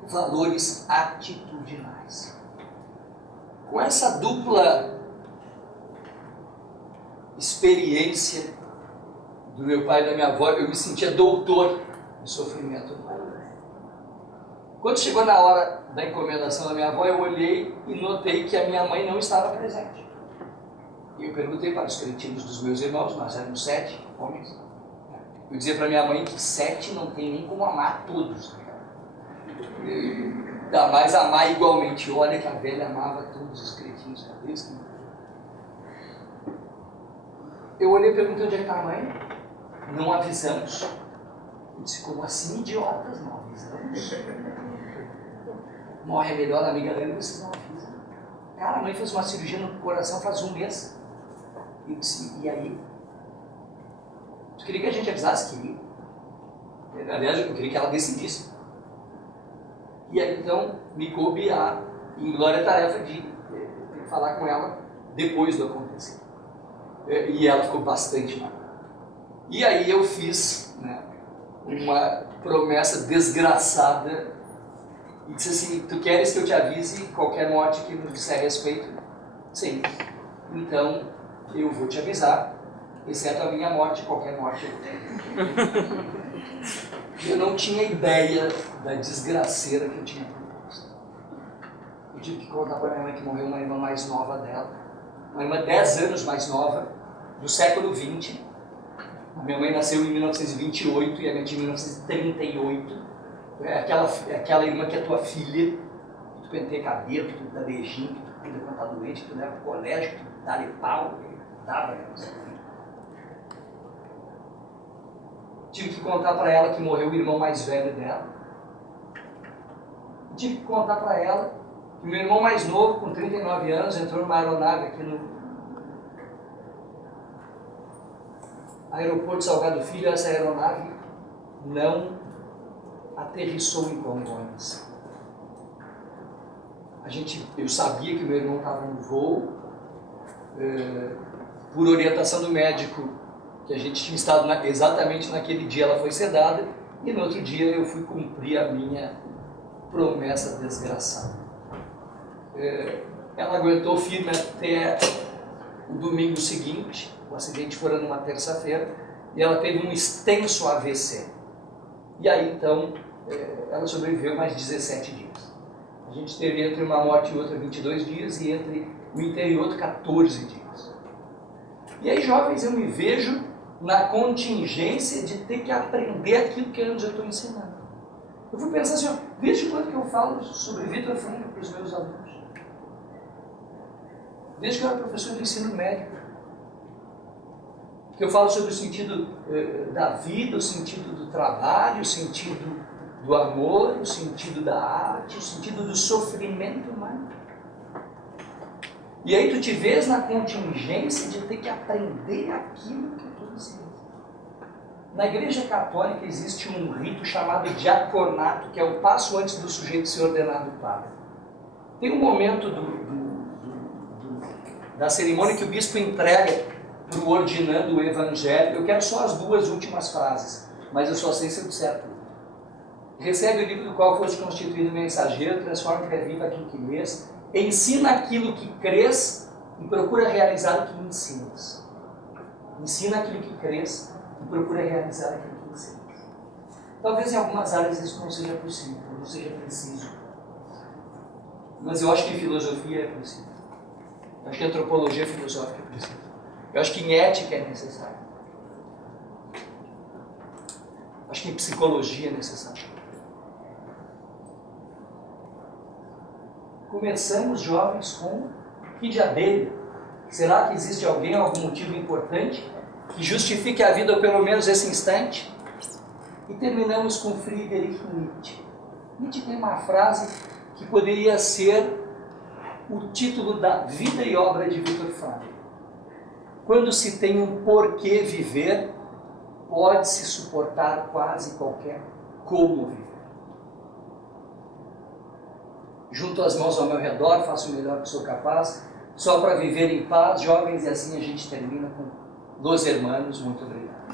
valores atitudinais. Com essa dupla experiência do meu pai e da minha avó, eu me sentia doutor de sofrimento humano. Quando chegou na hora da encomendação da minha avó, eu olhei e notei que a minha mãe não estava presente. E eu perguntei para os cretinos dos meus irmãos, nós éramos 7 homens. Eu dizia para minha mãe que 7 não tem nem como amar todos. Ainda mais amar igualmente. Olha que a velha amava todos os cretinos. Cadê isso? Eu olhei e perguntei onde é que está a mãe. Não avisamos. Eu disse, como assim, idiotas? Não avisamos. Morre a melhor amiga dela e vocês não avisam. Cara, a mãe fez uma cirurgia no coração faz 1 mês. Eu disse, e aí? Tu queria que a gente avisasse? Queria. Aliás, eu queria que ela decidisse. E aí, então, me coube a inglória tarefa de falar com ela depois do acontecer. E ela ficou bastante mal. E aí eu fiz, né, uma promessa desgraçada e disse assim, tu queres que eu te avise qualquer morte que nos disser respeito? Sim. Então, eu vou te avisar, exceto a minha morte, qualquer morte eu tenho. Eu não tinha ideia da desgraceira que eu tinha proposto. Eu tive que contar para minha mãe que morreu uma irmã mais nova dela, uma irmã 10 anos mais nova, do século XX. A minha mãe nasceu em 1928 e a minha tia em 1938. É aquela irmã que é tua filha, que tu penteia cabelo, que tu dá beijinho, que tu cuida quando tá doente, que tu leva pro colégio, que tu dá-lhe pau, que dá pra ela. Tive que contar para ela que morreu o irmão mais velho dela. Tive que contar para ela que o meu irmão mais novo, com 39 anos, entrou numa aeronave aqui no aeroporto Salgado Filho. Essa aeronave não aterrissou em Congonhas. Eu sabia que o meu irmão estava no voo, por orientação do médico, que a gente tinha estado exatamente naquele dia ela foi sedada, e no outro dia eu fui cumprir a minha promessa desgraçada. Ela aguentou firme até o domingo seguinte. O acidente foi numa terça-feira e ela teve um extenso AVC. E aí então ela sobreviveu mais 17 dias. A gente teve entre uma morte e outra 22 dias e entre o interior 14 dias. E aí, jovens, eu me vejo na contingência de ter que aprender aquilo que antes eu estou ensinando. Eu fui pensar assim, desde quando que eu falo sobre Viktor Frankl para os meus alunos? Desde que eu era professor de ensino médio. Que eu falo sobre o sentido da vida, o sentido do trabalho, o sentido do amor, o sentido da arte, o sentido do sofrimento humano. E aí tu te vês na contingência de ter que aprender aquilo que eu estou ensinando. Na Igreja Católica existe um rito chamado diaconato, que é o passo antes do sujeito ser ordenado padre. Tem um momento da cerimônia que o bispo entrega para o ordinando o evangelho. Eu quero só as 2 últimas frases, mas eu só sei se eu disser tudo. Recebe o livro do qual foste constituído mensageiro, transforma o que é vivo aquilo que lês, ensina aquilo que crês e procura realizar o que ensinas. Ensina aquilo que crês e procura realizar aquilo que ensinas. Talvez em algumas áreas isso não seja possível, não seja preciso. Mas eu acho que em filosofia é possível. Eu acho que em antropologia filosófica é possível. Eu acho que em ética é necessário. Eu acho que em psicologia é necessário. Começamos jovens com que de abelha. Será que existe alguém, algum motivo importante que justifique a vida, ou pelo menos esse instante? E terminamos com Friedrich Nietzsche. Nietzsche tem uma frase que poderia ser o título da vida e obra de Viktor Frankl. Quando se tem um porquê viver, pode-se suportar quase qualquer como viver. Junto as mãos ao meu redor, faço o melhor que sou capaz, só para viver em paz, jovens, e assim a gente termina com Los Hermanos. Muito obrigado.